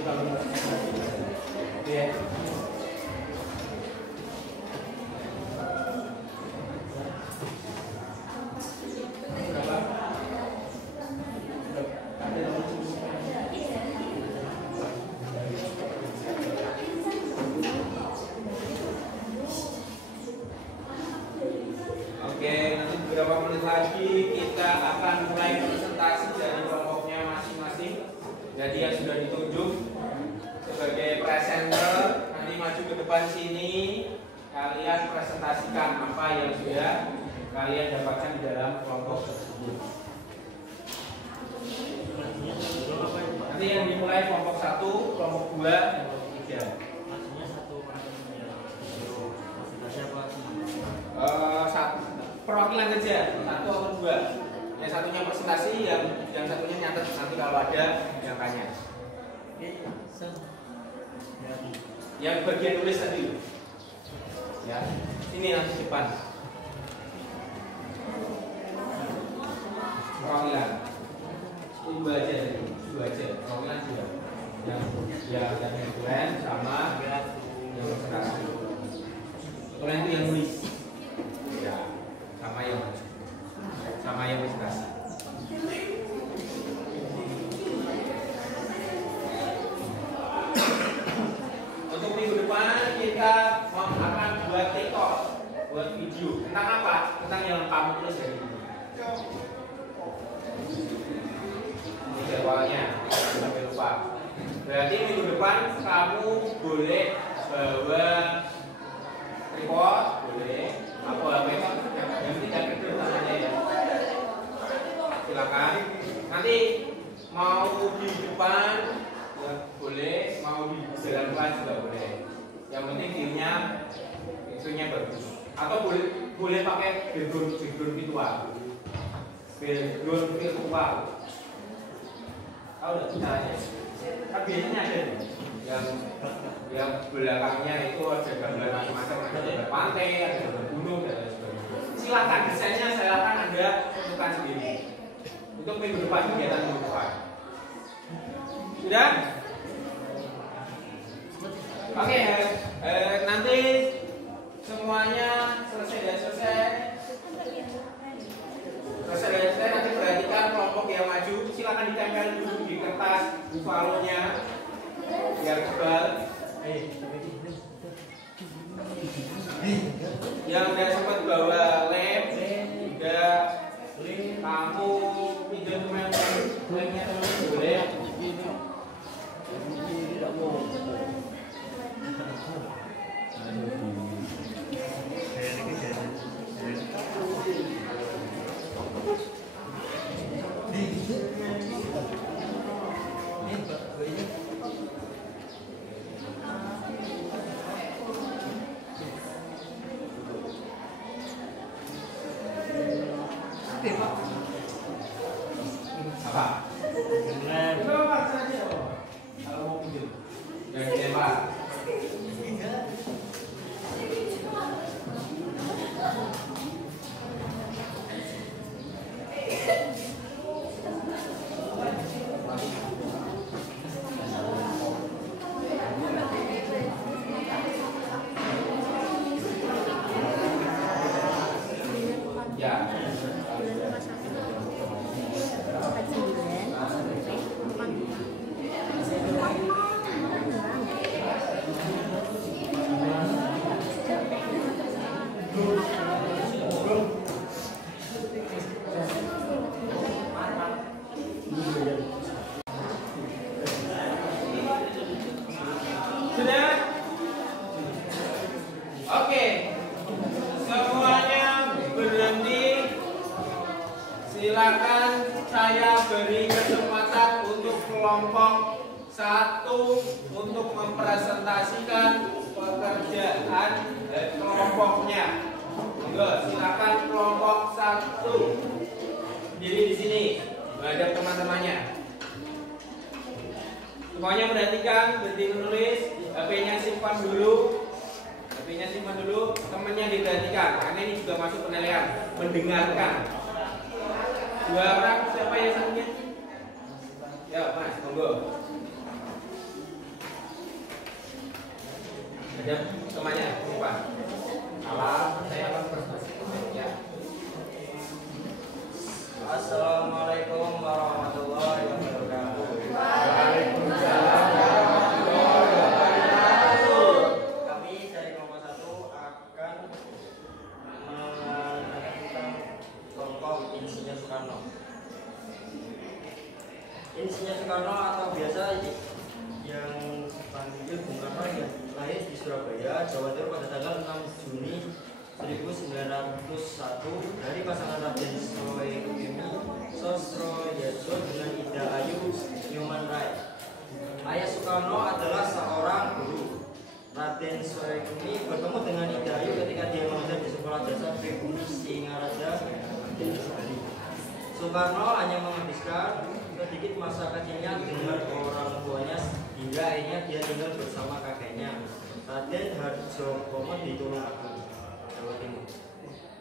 kalau ya. Oke, nanti beberapa menit lagi kita akan mulai presentasi dari kelompoknya masing-masing. Jadi yang sudah ditunjuk sebagai presenter nanti maju ke depan sini, kalian presentasikan apa yang sudah kalian dapatkan di dalam kelompok tersebut. Nanti yang dimulai kelompok 1, kelompok 2, kelompok 3. Perwakilan saja, 1 atau 2. Yang satunya presentasi, yang satunya nyatet nanti kalau ada yang tanya. Yang bagian tulis tadi, ya, ini nanti depan. Perwakilan, ini 2 aja, 2 aja. Perwakilan 2. Yang tulen sama yang presentasi. Tulen itu yang nulis. Ya. Sama yang presentasi. Untuk minggu depan kita akan buat TikTok, buat video tentang apa? Tentang yang kamu tulis dari ini. Ini jadwalnya, sampai lupa. Berarti minggu depan kamu boleh bawa tripod, boleh apa yang tidak kedua tangannya ya. Silakan. Nanti mau di depan ya boleh, mau di dalam kelas juga boleh. Yang penting itunya bagus. Atau boleh pakai background virtual. Background virtual. Tahu nggak caranya? Kan biasanya ada yang belakangnya itu ada gambar macam-macam, ada gambar pantai, ada gambar gunung dan lain sebagainya. Silakan desainnya, silakan Anda tentukan sendiri. Untuk minggu depan, kegiatan minggu depan. Sudah? Oke, nanti semuanya selesai, nanti perhatikan kelompok yang maju. Silakan ditempel dulu di kertas bufalonya biar tebal. Yang udah sempat bawa lem juga kamu pinjam lemnya boleh. kelompok 1 untuk mempresentasikan pekerjaan dari kelompoknya. Monggo, silakan kelompok 1 diri di sini menghadap teman-temannya. Semuanya perhatikan, berhenti menulis, HP-nya simpan dulu. HP-nya simpan dulu, temannya diperhatikan karena ini juga masuk penilaian. Mendengarkan. 2 orang, siapa yang satunya? Ya, Mas, monggo. Ada temannya, siapa? Salam, saya akan presentasi. Ya. Assalamualaikum warahmatullahi wabarakatuh. Waalaikumsalam warahmatullahi wabarakatuh. Kami dari kelompok 1 akan menerangkan tentang tokoh Insinyur Soekarno. Insinyur Soekarno atau biasa yang dipanggil Bung Karno yang lahir di Surabaya, Jawa Timur pada tanggal 6 Juni 1901 dari pasangan Raden Sosroyadjo dengan Ida Ayu Nyoman Rai. Ayah Soekarno adalah seorang guru. Raden Sosroyadjo bertemu dengan Ida Ayu ketika dia mengajar di sekolah dasar Pribumi Singaraja. Soekarno hanya menghabiskan sedikit masa kecilnya dengan orang tuanya hingga akhirnya dia tinggal bersama kakeknya Raden Harjopomo di Tulungagung, Jawa Timur.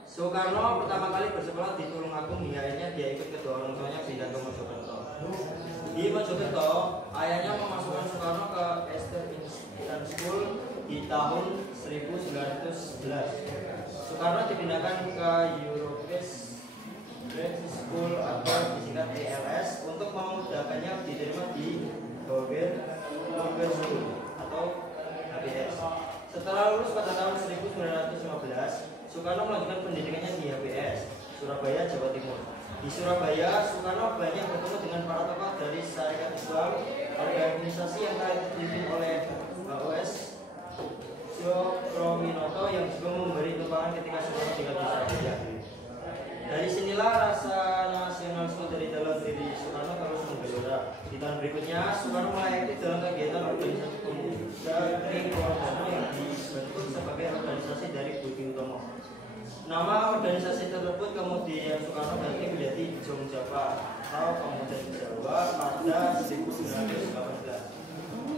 Soekarno pertama kali bersekolah di Tulungagung hingga akhirnya dia ikut kedua orang tuanya pindah ke Mojokerto. Di Mojokerto, ayahnya memasukkan Soekarno ke Esther Instant School di tahun 1911. Soekarno dipindahkan ke Europes School atau disingkat ELS untuk memudahkannya diterima di Hoger School atau HBS. Setelah lulus pada tahun 1915, Soekarno melanjutkan pendidikannya di HBS, Surabaya, Jawa Timur. Di Surabaya, Soekarno banyak bertemu dengan para tokoh dari Syarikat Islam, organisasi yang dipimpin oleh HOS Syokroaminoto yang juga memberi tumpangan ketika Soekarno tinggal di Surabaya. Dari sinilah rasa nasionalisme dari dalam diri Soekarno terus menggelora. Di tahun berikutnya, Soekarno mulai aktif dalam kegiatan organisasi pemuda Kewarganegaraan yang dibentuk sebagai organisasi dari Budi Utomo. Nama organisasi tersebut kemudian Soekarno ganti menjadi Jongjapa atau Pemuda Jawa pada 1918.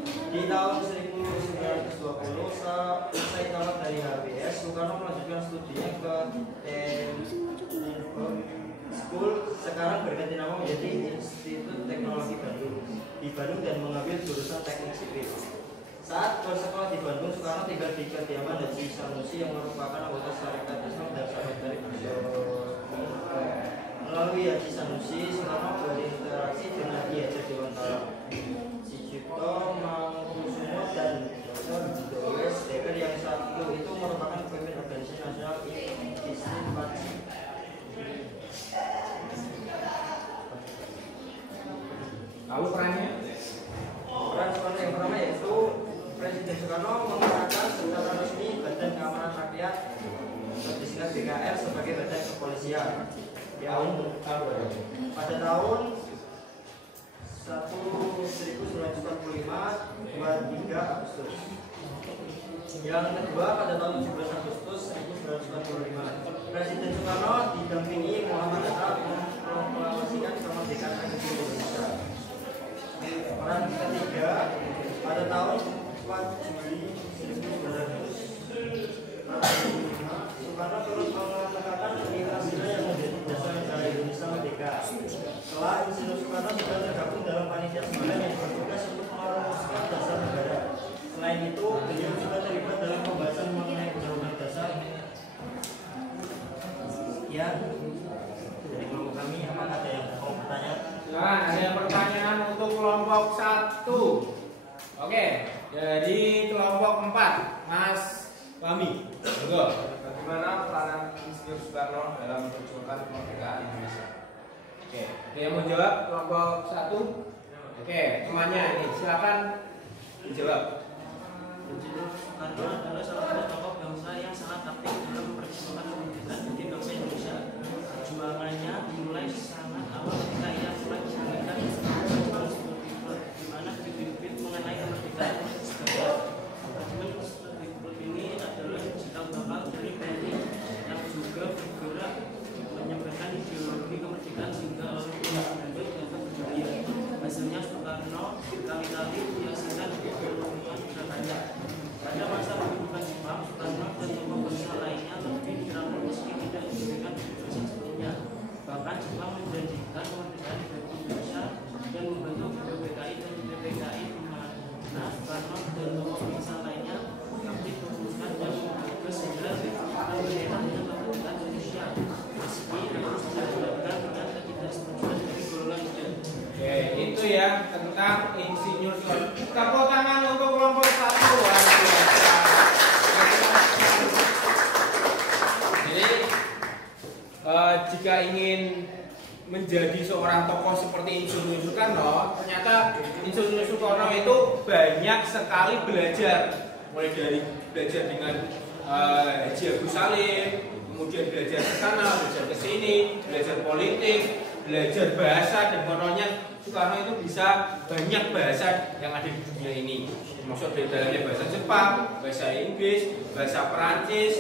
Di tahun 1920, selesai tamat dari HBS, Soekarno melanjutkan studinya ke School, sekarang berganti nama menjadi Institut Teknologi Bandung di Bandung dan mengambil jurusan Teknik Sipil. Saat bersekolah di Bandung, Soekarno tinggal di kediaman Haji Sanusi yang merupakan anggota Syarikat Islam dan sahabat dari beliau. Melalui Haji Sanusi, Soekarno berinteraksi dengan Ki Hajar Dewantara, Sucipto Mangunkusumo dan Dr. Doles Dekker yang satu itu merupakan pemimpin organisasi nasional Intisipasi. Lalu perannya? Peran Soekarno yang pertama yaitu Presiden Soekarno menggunakan secara resmi Badan Keamanan Rakyat atau disingkat BKR sebagai badan kepolisian yang pada tahun 1945 23 Agustus. Yang kedua pada tahun 17 Agustus 1945 Presiden Soekarno didampingi Muhammad Hatta memproklamasikan kemerdekaan Republik Indonesia. Peran ketiga pada tahun 4 Juli 1945 Soekarno terus mengatakan Pancasila yang menjadi dasar negara Indonesia merdeka. Setelah Insinyur Soekarno sudah tergabung dalam panitia sembilan yang bertugas untuk merumuskan dasar negara. Selain itu, beliau juga terlibat dalam pembahasan mengenai undang-undang dasar. Ya, dari kelompok kami, apakah ada yang mau bertanya? Silakan, ada pertanyaan untuk kelompok 1. Oke, dari kelompok 4, Mas Fahmi. Monggo. Bagaimana peranan Insinyur Soekarno dalam memperjuangkan kemerdekaan Indonesia? Oke, ada yang mau jawab kelompok 1? Oke, temannya ini silakan dijawab. Insinyur Soekarno adalah salah satu tokoh bangsa yang sangat aktif dalam memperjuangkan kemerdekaan bagi bangsa Indonesia. Perjuangannya dimulai sangat awal ketika ia mulai menjalankan perjuangan seperti ingin menjadi seorang tokoh seperti Insinyur Soekarno, ternyata Insinyur Soekarno itu banyak sekali belajar, mulai dari belajar dengan Haji Agus Salim, kemudian belajar ke sana, belajar ke sini, belajar politik, belajar bahasa, dan kononnya Soekarno itu bisa banyak bahasa yang ada di dunia ini. Maksud dari dalamnya bahasa Jepang, bahasa Inggris, bahasa Perancis,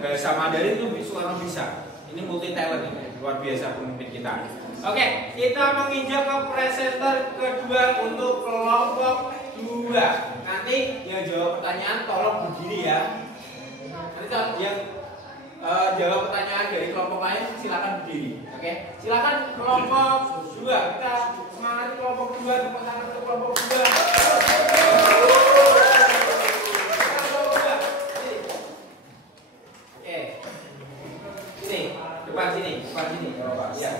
bahasa Mandarin itu Soekarno bisa. Ini multi talent ini, luar biasa pemimpin kita. Oke, kita menginjak ke presenter kedua untuk kelompok 2. Nanti yang jawab pertanyaan tolong berdiri ya. Nanti yang jawab pertanyaan dari kelompok lain silakan berdiri. Oke, silakan kelompok 2. Kita semangat kelompok 2, tepuk tangan untuk kelompok 2. Depan sini, ya.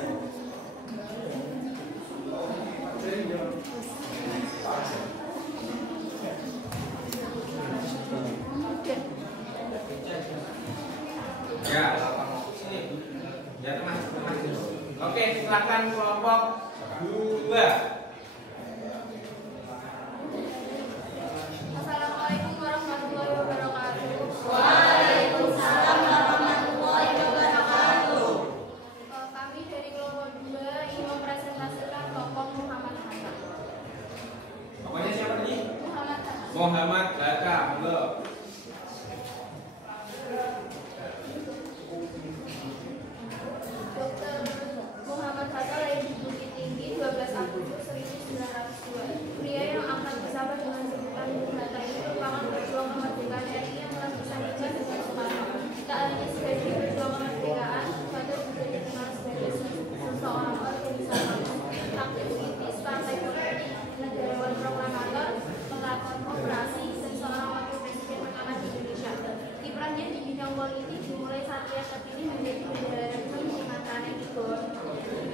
Ya, ya teman. Oke, silakan kelompok 2. Assalamualaikum warahmatullahi wabarakatuh. Waalaikumsalam warahmatullahi wabarakatuh. Kami dari kelompok 2 ingin mempresentasikan tokoh Muhammad Hatta. Pokoknya siapa tadi? Muhammad Hatta. Muhammad Hatta, monggo. Dr. Muhammad Hatta lahir di Bukit Tinggi 12 Agustus 1902. Pria yang akrab bersahabat dengan sebutan Bung Hatta ini merupakan pejuang kemerdekaan RI yang telah bersandingan dengan Soekarno. Tak hanya sebagai pejuang kemerdekaan, Hatta juga dikenal sebagai seseorang organisator, aktivis partai politik, negarawan proklamator, pelakon operasi, dan seorang wakil presiden pertama di Indonesia. Kiprahnya di bidang politik dimulai saat ia terpilih menjadi bendahara Kalimantan di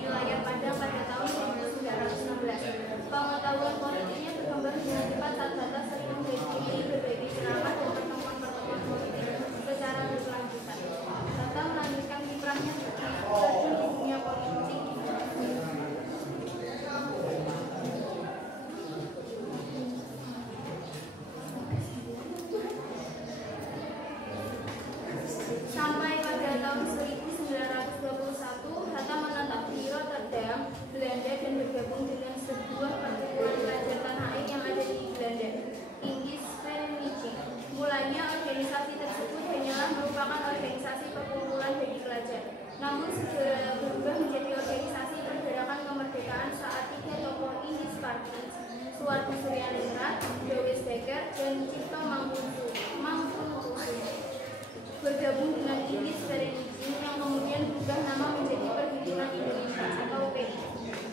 wilayah Padang pada tahun 1916. Pengetahuan politiknya berkembang dengan cepat saat Hatta sering menghadiri berbagai ceramah dan pertemuan-pertemuan politik secara berkelanjutan. Hatta melanjutkan kiprahnya terjun di dunia politik. Sampai pada tahun 1921, Hatta menetap di Rotterdam, Belanda, dan bergabung dengan sebuah perkumpulan pelajar tanah air yang ada di Belanda, Inggris Vereniging. Mulanya organisasi tersebut hanyalah merupakan organisasi perkumpulan bagi pelajar. Namun segera berubah menjadi organisasi pergerakan kemerdekaan saat 3 tokoh Inggris Party, Suwardi Suryaningrat, Louis Becker, dan Cipto Mangkukuzu bergabung dengan Inggris Vereniging yang kemudian berubah nama menjadi Perhimpunan Indonesia atau PI.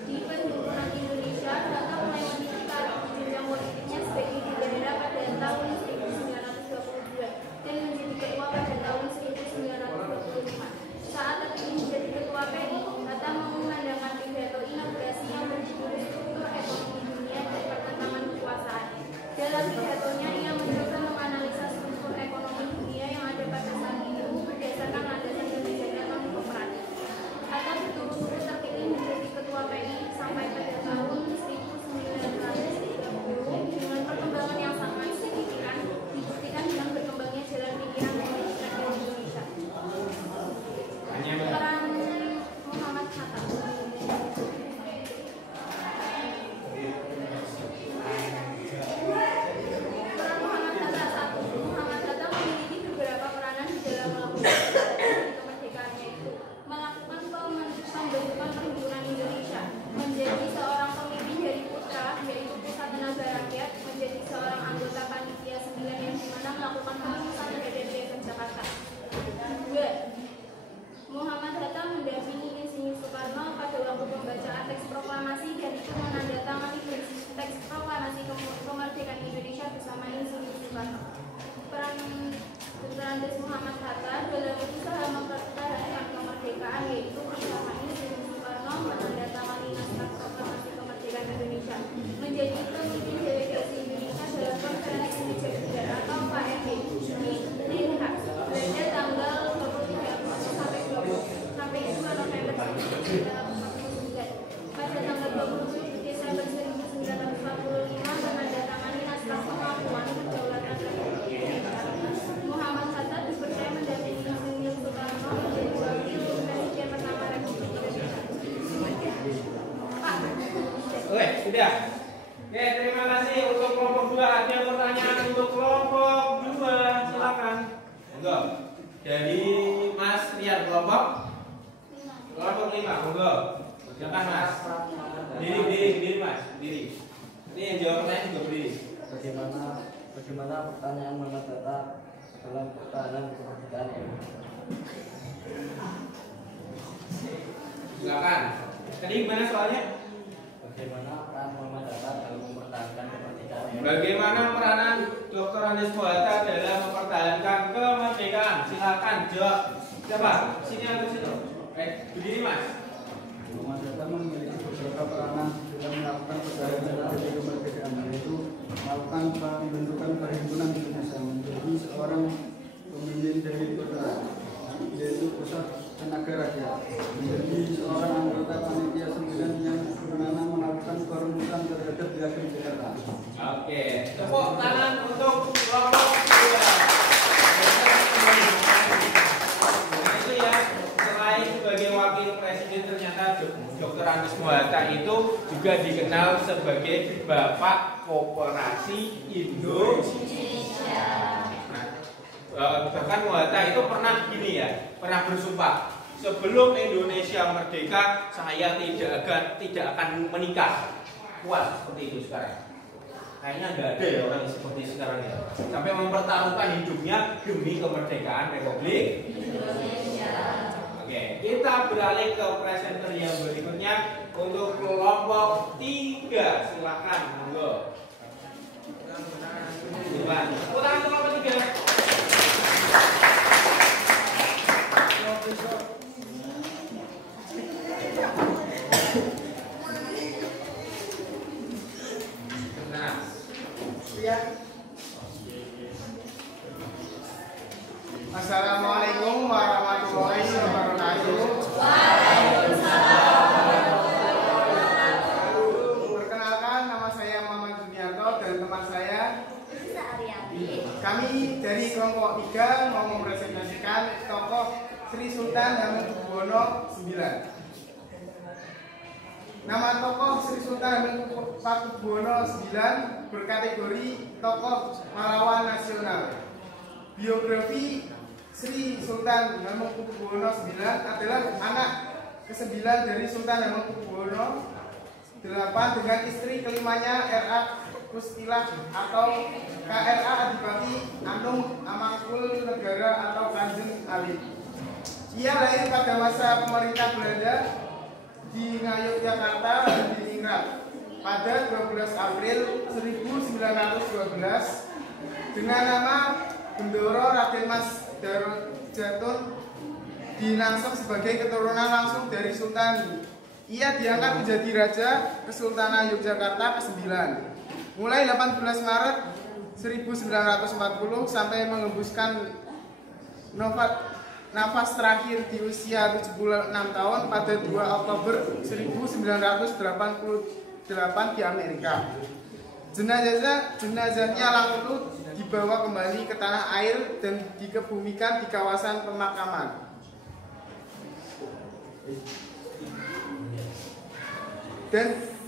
Di Perhimpunan Indonesia, Hatta mulai meniti karir jenjang politiknya sebagai bendahara pada tahun 1922 dan menjadi ketua pada tahun 1925. Saat terpilih menjadi ketua PI, Hatta mengumandangkan pidato inaugurasi yang berjudul Struktur Ekonomi Dunia dan Pertentangan Kekuasaan. Dalam pidatonya, ia mencoba menganalisa struktur ekonomi dunia yang ada pada saat itu berdasarkan landasan kebijakan non-kooperatif. Hatta berturut-turut terpilih menjadi ketua PI sampai pada tahun 1930 dengan perkembangan yang sangat signifikan dibuktikan dengan berkembangnya jalan pikiran komunis di Indonesia. Peran Muhammad Hatta. Muhammad Hatta mendampingi Insinyur Soekarno pada waktu pembacaan teks proklamasi dan ikut menandatangani teks proklamasi kemerdekaan Indonesia bersama Insinyur Soekarno. Peran Dr. Andes Muhammad Hatta dalam usaha mempertahankan kemerdekaan yaitu bersama Insinyur Soekarno menandatangani naskah proklamasi kemerdekaan Indonesia, menjadi pemimpin delegasi Indonesia dalam konferensi Meja atau KMB di Den Haag, Belanda tanggal 23 Agustus sampai 20 Sudah. Oke, terima kasih untuk kelompok 2. Ada pertanyaan untuk kelompok 2, silakan. Monggo. Dari Mas Rian kelompok 5, monggo. Silakan Mas. Diri Mas, diri. Ini yang jawab pertanyaan juga berdiri. Bagaimana pertanyaan Muhammad Hatta dalam pertahanan kemerdekaan RI? Silakan. Tadi gimana soalnya? Bagaimana peran Muhammad Hatta dalam mempertahankan kemerdekaan RI? Bagaimana peranan Dr. Andes Hatta dalam mempertahankan kemerdekaan? Silakan jawab. Siapa? Sini atau situ? Berdiri Mas. Muhammad Hatta memiliki beberapa peranan dalam melakukan pertahanan dari kemerdekaan, yaitu melakukan pembentukan perhimpunan Indonesia menjadi seorang pemimpin dari kota, yaitu pusat tenaga rakyat, menjadi seorang anggota panitia 9 yang berwenang melakukan perumusan terhadap Piagam Jakarta. Oke, tepuk tangan untuk kelompok 2. Nah itu ya, selain sebagai wakil presiden ternyata Dr. Andes Hatta itu juga dikenal sebagai Bapak Koperasi Indonesia. Bahkan Hatta itu pernah gini ya, pernah bersumpah, sebelum Indonesia merdeka saya tidak akan menikah. Kuat seperti itu sekarang. Kayaknya nggak ada ya orang seperti sekarang ya, sampai mempertaruhkan hidupnya demi kemerdekaan Republik Indonesia. Oke, kita beralih ke presenter yang berikutnya untuk kelompok 3. Silakan, monggo. Ulang kelompok 3. Assalamualaikum warahmatullahi wabarakatuh. Perkenalkan, nama saya Muhammad Juniarto dan teman saya kami dari kelompok 3 mau mempresentasikan tokoh Sri Sultan Hamengkubuwono IX. Nama tokoh Sri Sultan Hamengkubuwono IX berkategori tokoh pahlawan nasional. Biografi Sri Sultan Hamengkubuwono IX adalah anak ke-9 dari Sultan Hamengkubuwono VIII dengan istri kelimanya R.A. Kustilah atau KRA Adipati Anung Amangkul Negara atau Kanjeng Ali. Ia lahir pada masa pemerintah Belanda di Ngayogyakarta dan di Ningrat pada 12 April 1912 dengan nama Bendoro Raden Mas Darojatun dinangsung sebagai keturunan langsung dari Sultan. Ia diangkat menjadi Raja Kesultanan Yogyakarta ke-9 mulai 18 Maret 1940 sampai mengembuskan nafas terakhir di usia 76 tahun pada 2 Oktober 1988 di Amerika. Jenazahnya langsung dibawa kembali ke tanah air dan dikebumikan di kawasan pemakaman.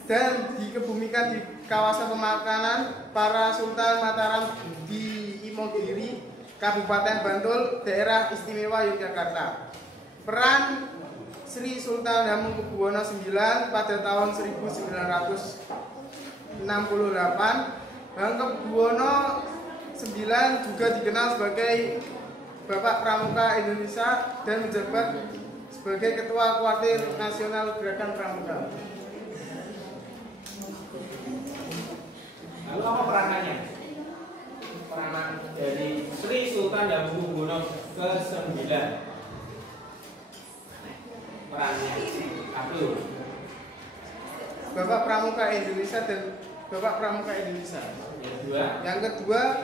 Dan dikebumikan di kawasan pemakaman para Sultan Mataram di Imogiri, Kabupaten Bantul, Daerah Istimewa Yogyakarta. Peran Sri Sultan Hamengkubuwono IX pada tahun 1968, Hamengkubuwono IX juga dikenal sebagai Bapak Pramuka Indonesia dan menjabat sebagai Ketua Kuartir Nasional Gerakan Pramuka. Lalu apa peranannya? Peranan dari Sri Sultan Hamengkubuwono ke-9. Perannya apa? Bapak Pramuka Indonesia dan Bapak Pramuka Indonesia. Yang kedua,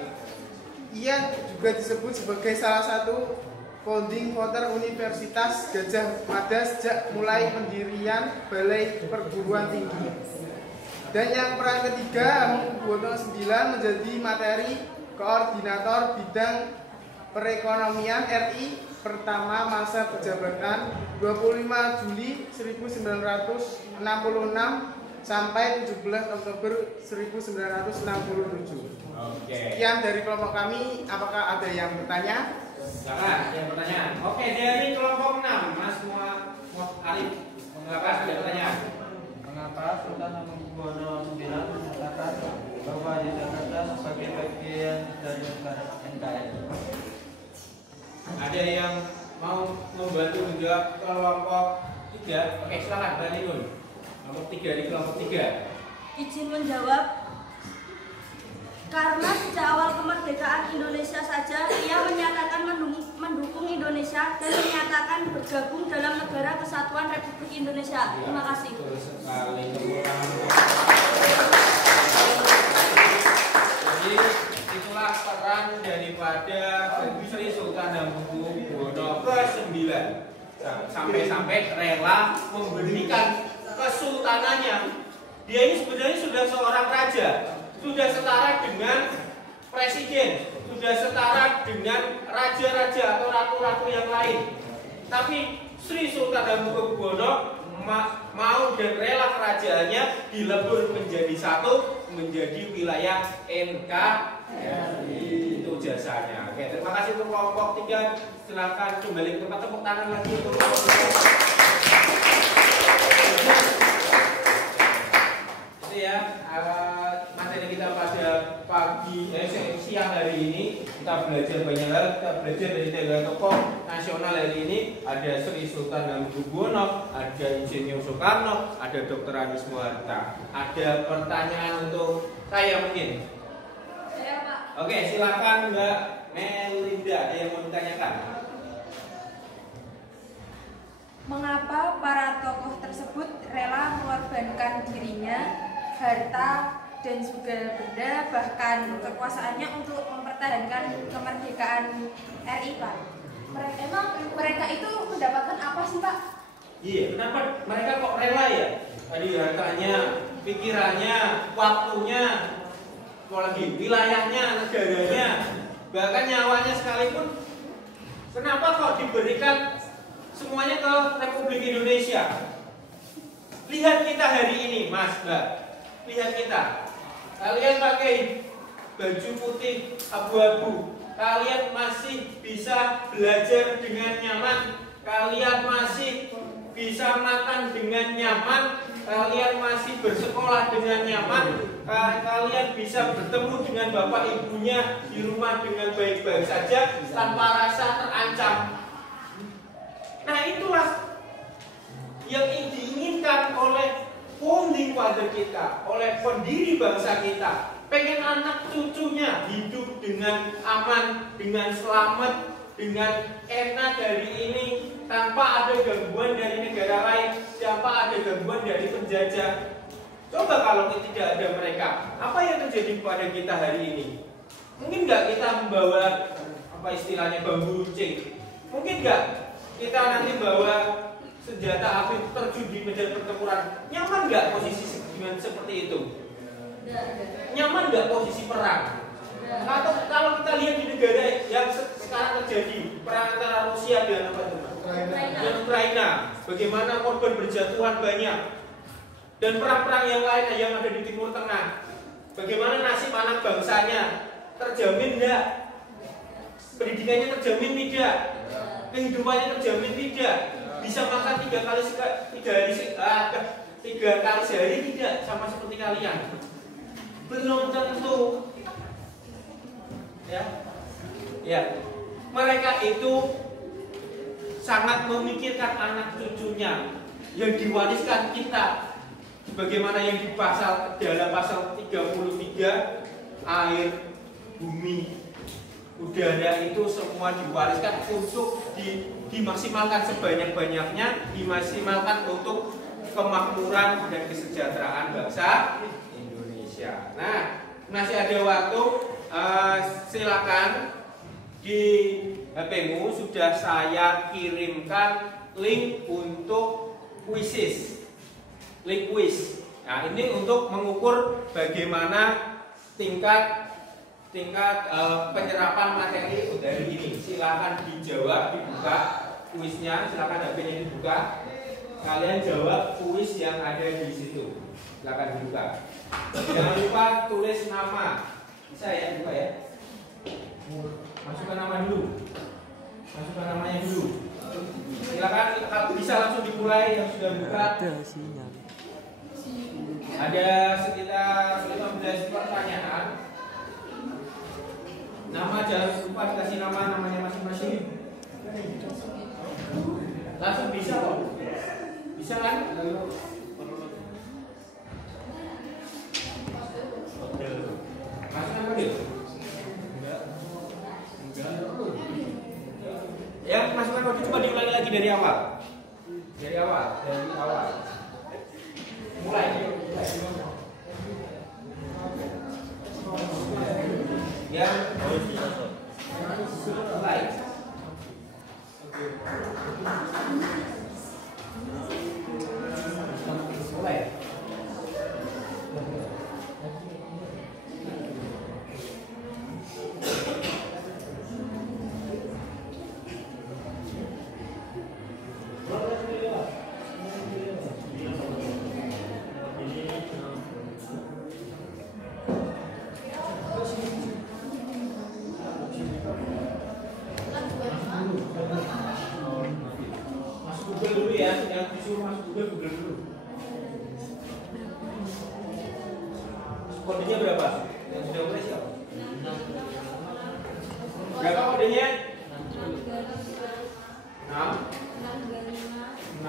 ia juga disebut sebagai salah satu founding father Universitas Gadjah Mada sejak mulai pendirian Balai Perguruan Tinggi. Dan yang peran ketiga, Hamengkubuwono IX menjadi materi koordinator bidang perekonomian RI pertama masa jabatan 25 Juli 1966 sampai 17 Oktober 1967. Oke. Sekian dari kelompok kami. Apakah ada yang bertanya? Silakan, ada pertanyaan. Oke, dari kelompok 6, Mas Arif, silakan ada pertanyaan. Mengapa Sultan Hamengkubuwono IX menyatakan bahwa Yogyakarta sebagai bagian dari negara NKRI? Ada yang mau membantu menjawab kelompok 3? Oke, silakan Mbak Ninun. Kelompok 3 di kelompok 3. Izin menjawab. Karena sejak awal kemerdekaan Indonesia saja ia menyatakan mendukung Indonesia dan menyatakan bergabung dalam Negara Kesatuan Republik Indonesia. Terima kasih. Betul sekali. Jadi itulah peran daripada Sri Sultan Hamengkubuwono ke-9 sampai rela memberikan kesultanannya. Dia ini sebenarnya sudah seorang raja, sudah setara dengan presiden, sudah setara dengan raja-raja atau ratu-ratu yang lain. Tapi Sri Sultan Hamengkubuwono mau dan rela kerajaannya dilebur menjadi satu, menjadi wilayah NKRI. Itu jasanya. Oke, terima kasih untuk kelompok 3. Silakan kembali ke tempat, tepuk tangan lagi untuk itu ya. Materi kita pada siang hari ini kita belajar banyak hal. Kita belajar dari 3 tokoh nasional hari ini. Ada Sri Sultan Hamengkubuwono, ada Insinyur Soekarno, ada Dr. Anies Muharta. Ada pertanyaan untuk saya mungkin? Saya, Pak. Oke, silakan Mbak Melinda. Ada yang mau ditanyakan? Mengapa para tokoh tersebut rela mengorbankan dirinya, harta, dan juga benda, bahkan kekuasaannya untuk mempertahankan kemerdekaan RI, Pak? Emang mereka itu mendapatkan apa sih, Pak? Iya, kenapa mereka kok rela ya? Tadi hartanya, pikirannya, waktunya, apalagi wilayahnya, negaranya, bahkan nyawanya sekalipun. Kenapa kok diberikan semuanya ke Republik Indonesia? Lihat kita hari ini, Mas, Mbak. Lihat kita. Kalian pakai baju putih abu-abu. Kalian masih bisa belajar dengan nyaman. Kalian masih bisa makan dengan nyaman. Kalian masih bersekolah dengan nyaman. Kalian bisa bertemu dengan bapak ibunya di rumah dengan baik-baik saja tanpa rasa terancam. Nah, itulah yang diinginkan oleh founding father kita, oleh pendiri bangsa kita. Pengen anak cucunya hidup dengan aman, dengan selamat, dengan enak dari ini, tanpa ada gangguan dari negara lain, tanpa ada gangguan dari penjajah. Coba kalau tidak ada mereka, apa yang terjadi pada kita hari ini? Mungkin nggak kita membawa apa istilahnya bambu runcing? Mungkin nggak kita nanti bawa senjata api terjun di medan pertempuran? Nyaman nggak posisi dengan seperti itu? Nyaman nggak posisi perang? Atau kalau kita lihat di negara yang sekarang terjadi perang antara Rusia dan Ukraina, bagaimana korban berjatuhan banyak, dan perang-perang yang lain yang ada di Timur Tengah, bagaimana nasib anak bangsanya? Terjamin tidak? Pendidikannya terjamin tidak? Kehidupannya terjamin tidak? Bisa makan 3 kali sehari tidak? Sama seperti kalian? Belum tentu. Ya, mereka itu sangat memikirkan anak cucunya yang diwariskan kita. Sebagaimana yang di dalam pasal 33, air, bumi, udara itu semua diwariskan untuk dimaksimalkan sebanyak-banyaknya, dimaksimalkan untuk kemakmuran dan kesejahteraan bangsa Indonesia. Nah, masih ada waktu, silakan di HP-mu sudah saya kirimkan link untuk quizzes, link quiz. Nah, ini untuk mengukur bagaimana tingkat penyerapan materi dari ini. Silakan dijawab, dibuka kuisnya, silakan HP-nya dibuka. kalian jawab kuis yang ada di situ. Silakan dibuka. Jangan lupa tulis nama. Bisa ya, buka ya. Masukkan nama dulu. Masukkan namanya dulu. Silakan kalau bisa langsung dimulai yang sudah buka. Ada sekitar 15 pertanyaan. Nama jangan lupa dikasih namanya masing-masing. Langsung bisa kok. Bisa kan? Masukkan dulu. Yang masukkan kode coba diulangi lagi dari awal. Dari awal. Mulai. Yang mulai. Dulu ya, yang disuruh masuk Google dulu. Kodenya berapa? Yang sudah mulai siapa? Berapa kodenya? 6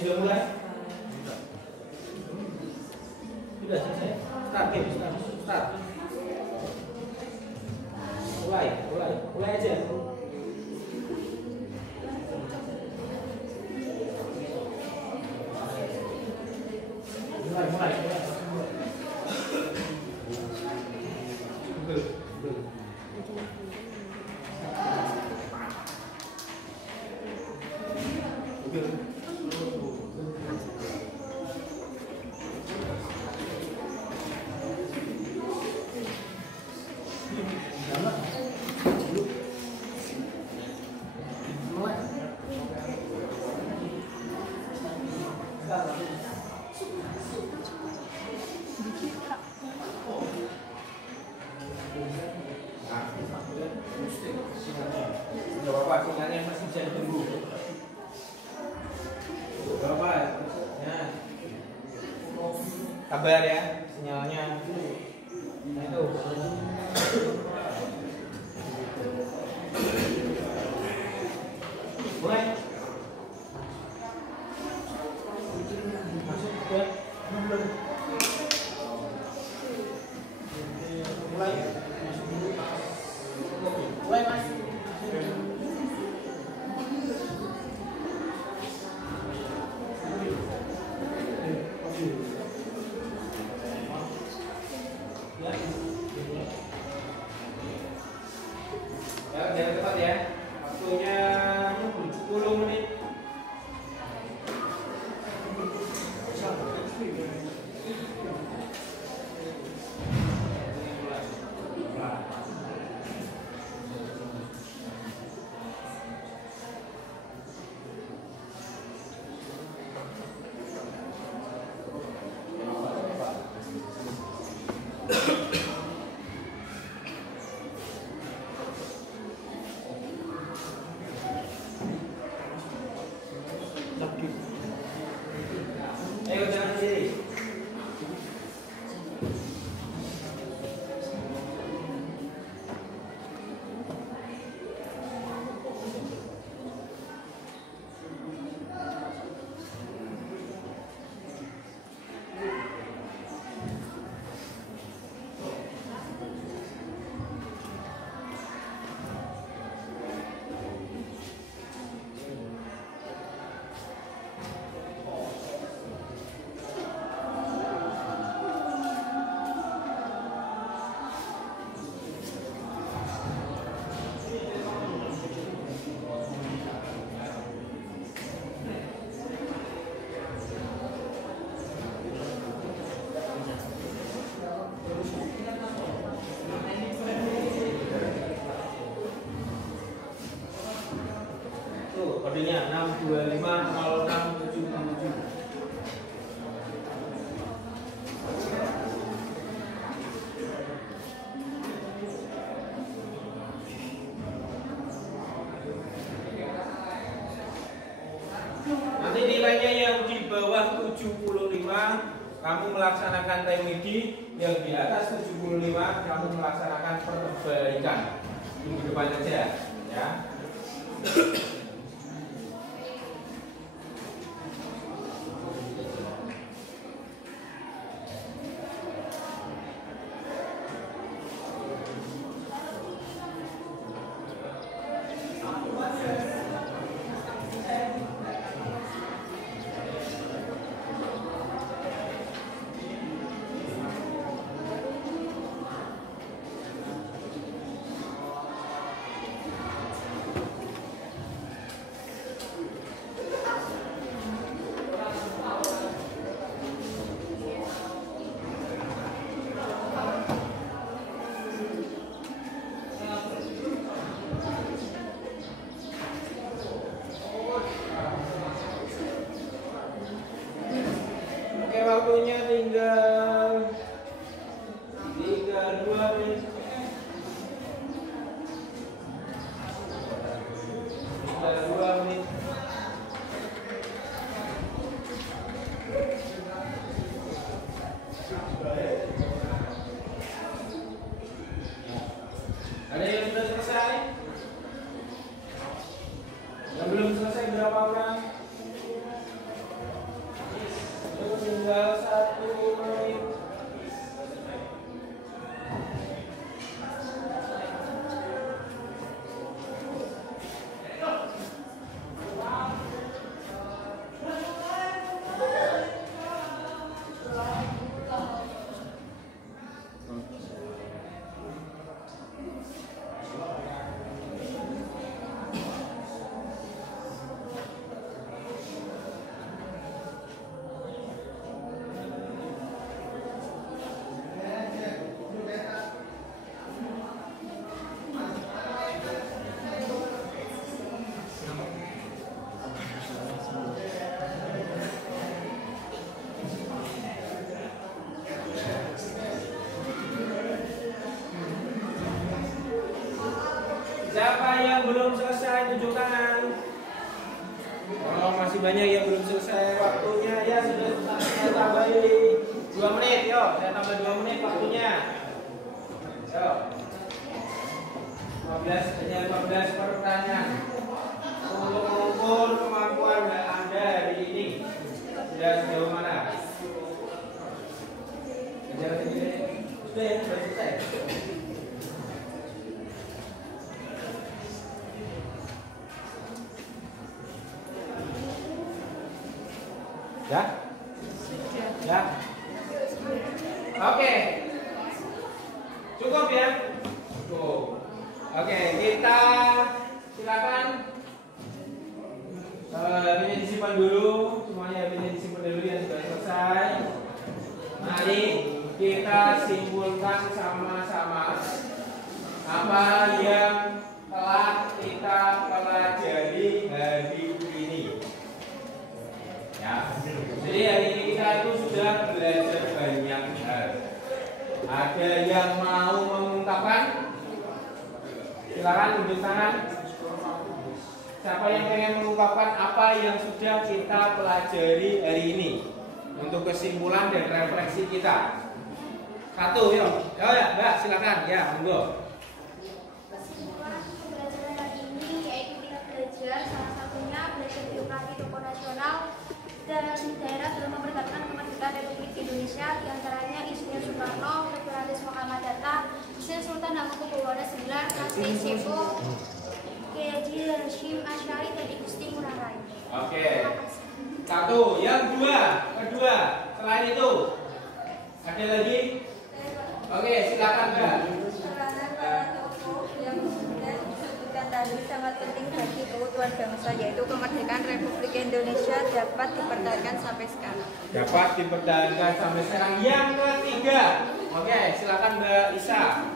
sudah mulai? Sudah selesai? Start. Mulai aja. Mulai. Sinyalnya masih bisa ditunggu. Berapa? Ya. Kabar ya sinyalnya. Nah itu. Mulai. Masuk ke mulai. Mulai mas. Ya, jangan cepat ya. Waktunya 10 menit. Ayo jangan sendiri. kodenya 6250677. Nanti nilainya yang di bawah 75 kamu melaksanakan remedi, yang di atas 75 kamu melaksanakan perbaikan. Minggu depan aja ya. Waktunya tinggal 2 menit. Tinggal 2 menit. Ada yang sudah selesai? Yang belum selesai berapa orang? Tinggal 1 menit. Siapa yang belum selesai tunjuk tangan? Oh, masih banyak yang belum selesai waktunya. Ya sudah, saya tambahin 2 menit. Yo, saya tambah 2 menit waktunya. Yo. 15 pertanyaan untuk mengukur kemampuan Anda hari ini. Sudah sejauh mana? Sudah ya, sudah selesai. Ya? Ya? Oke. Cukup ya? Cukup. Oke, kita silakan. Ini disimpan dulu. Semuanya ini disimpan dulu yang sudah selesai. Mari kita simpulkan sama-sama apa yang telah kita pelajari hari ini. Ya. Jadi hari ini kita itu sudah belajar banyak hal. Ada yang mau mengungkapkan? Silakan tunjuk tangan. Siapa yang pengen mengungkapkan apa yang sudah kita pelajari hari ini untuk kesimpulan dan refleksi kita? Satu, yuk. Oh ya, Mbak, silakan. Ya, monggo. Kesimpulan pembelajaran hari ini yaitu kita belajar salah satunya belajar biografi tokoh nasional dan daerah dalam mempertahankan kemerdekaan Republik Indonesia, diantaranya Insinyur Soekarno, Legalis Muhammad Hatta, Syekh Sultan Hamengkubuwono IX, Kasih Seko, Kiai Hashim Asy'ari dan Igusti Ngurah Rai. Oke. Satu, yang kedua, selain itu ada lagi? Oke, silakan Mbak. Peranan para tokoh yang sudah disebutkan tadi sangat penting bagi keutuhan bangsa, yaitu kemerdekaan Republik Indonesia dapat dipertahankan sampai sekarang. Dapat dipertahankan sampai sekarang. Yang ketiga, oke, silakan Mbak Isa.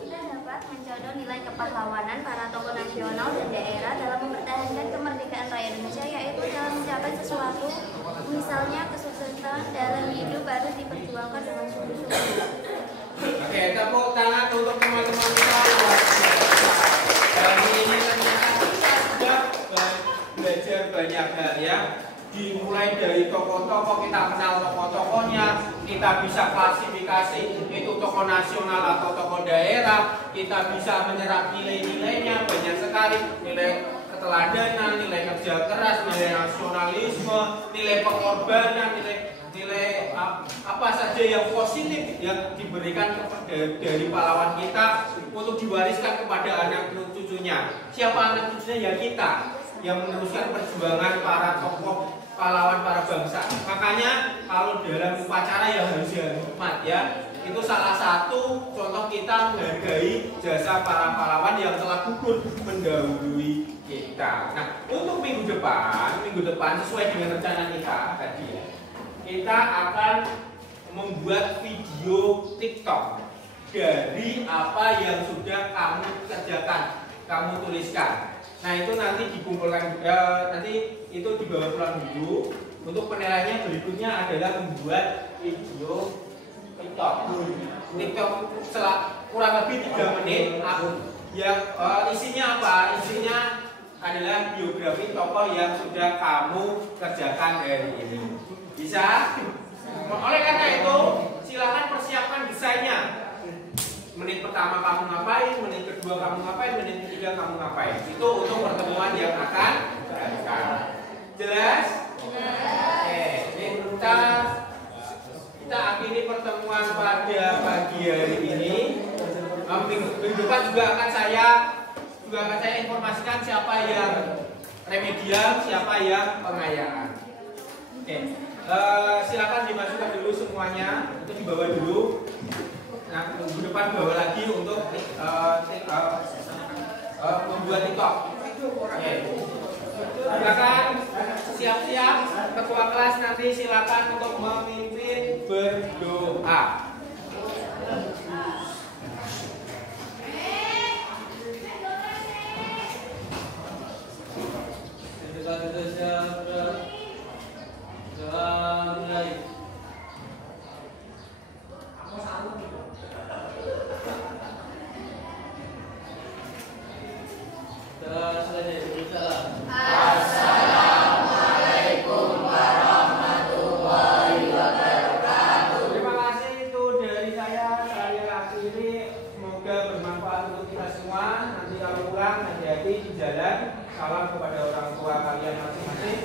Kita dapat mencontoh nilai kepahlawanan para tokoh nasional dan daerah dalam mempertahankan kemerdekaan sesuatu, misalnya kesuksesan dalam hidup harus diperjuangkan dengan sungguh-sungguh. Oke, tepuk tangan untuk teman-teman kita. Hari ini ternyata kita sudah belajar banyak hal ya. Dimulai dari tokoh-tokoh, kita kenal tokoh-tokohnya, kita bisa klasifikasi itu tokoh nasional atau tokoh daerah, kita bisa menyerap nilai-nilainya, banyak sekali nilai keteladanan, nilai kerja keras, nilai nasionalisme, nilai pengorbanan, nilai apa saja yang positif yang diberikan dari pahlawan kita untuk diwariskan kepada anak cucunya. Siapa anak cucunya? Ya kita yang meneruskan perjuangan para tokoh pahlawan para bangsa. Makanya kalau dalam upacara ya harus dihormat ya. Itu salah satu contoh kita menghargai jasa para pahlawan yang telah gugur mendahului kita. Nah, untuk minggu depan sesuai dengan rencana kita tadi ya, kita akan membuat video TikTok dari apa yang sudah kamu kerjakan, kamu tuliskan. Nah, itu nanti dikumpulkan, nanti itu dibawa pulang dulu. Untuk penilaiannya berikutnya adalah membuat video TikTok. TikTok kurang lebih 3 menit. Yang isinya apa? Isinya adalah biografi tokoh yang sudah kamu kerjakan hari ini. Bisa? Oleh karena itu, silakan persiapkan desainnya. Menit pertama kamu ngapain, menit kedua kamu ngapain, menit ketiga kamu ngapain. Itu untuk pertemuan yang akan datang. Jelas? Oke, kita akhiri pertemuan pada pagi hari ini. Minggu depan juga akan saya informasikan siapa yang remedial, siapa yang pengayaan. Oke, silakan dimasukkan dulu semuanya, itu dibawa dulu. Nah, minggu depan bawa lagi untuk membuat TikTok. Oke. Silakan siap-siap, ketua kelas nanti silakan untuk memimpin berdoa. Assalamualaikum warahmatullahi wabarakatuh. Terima kasih, itu dari saya akhiri. Semoga bermanfaat untuk kita semua. Nanti kalau pulang hati-hati di jalan. Salam kepada orang tua kalian masing-masing.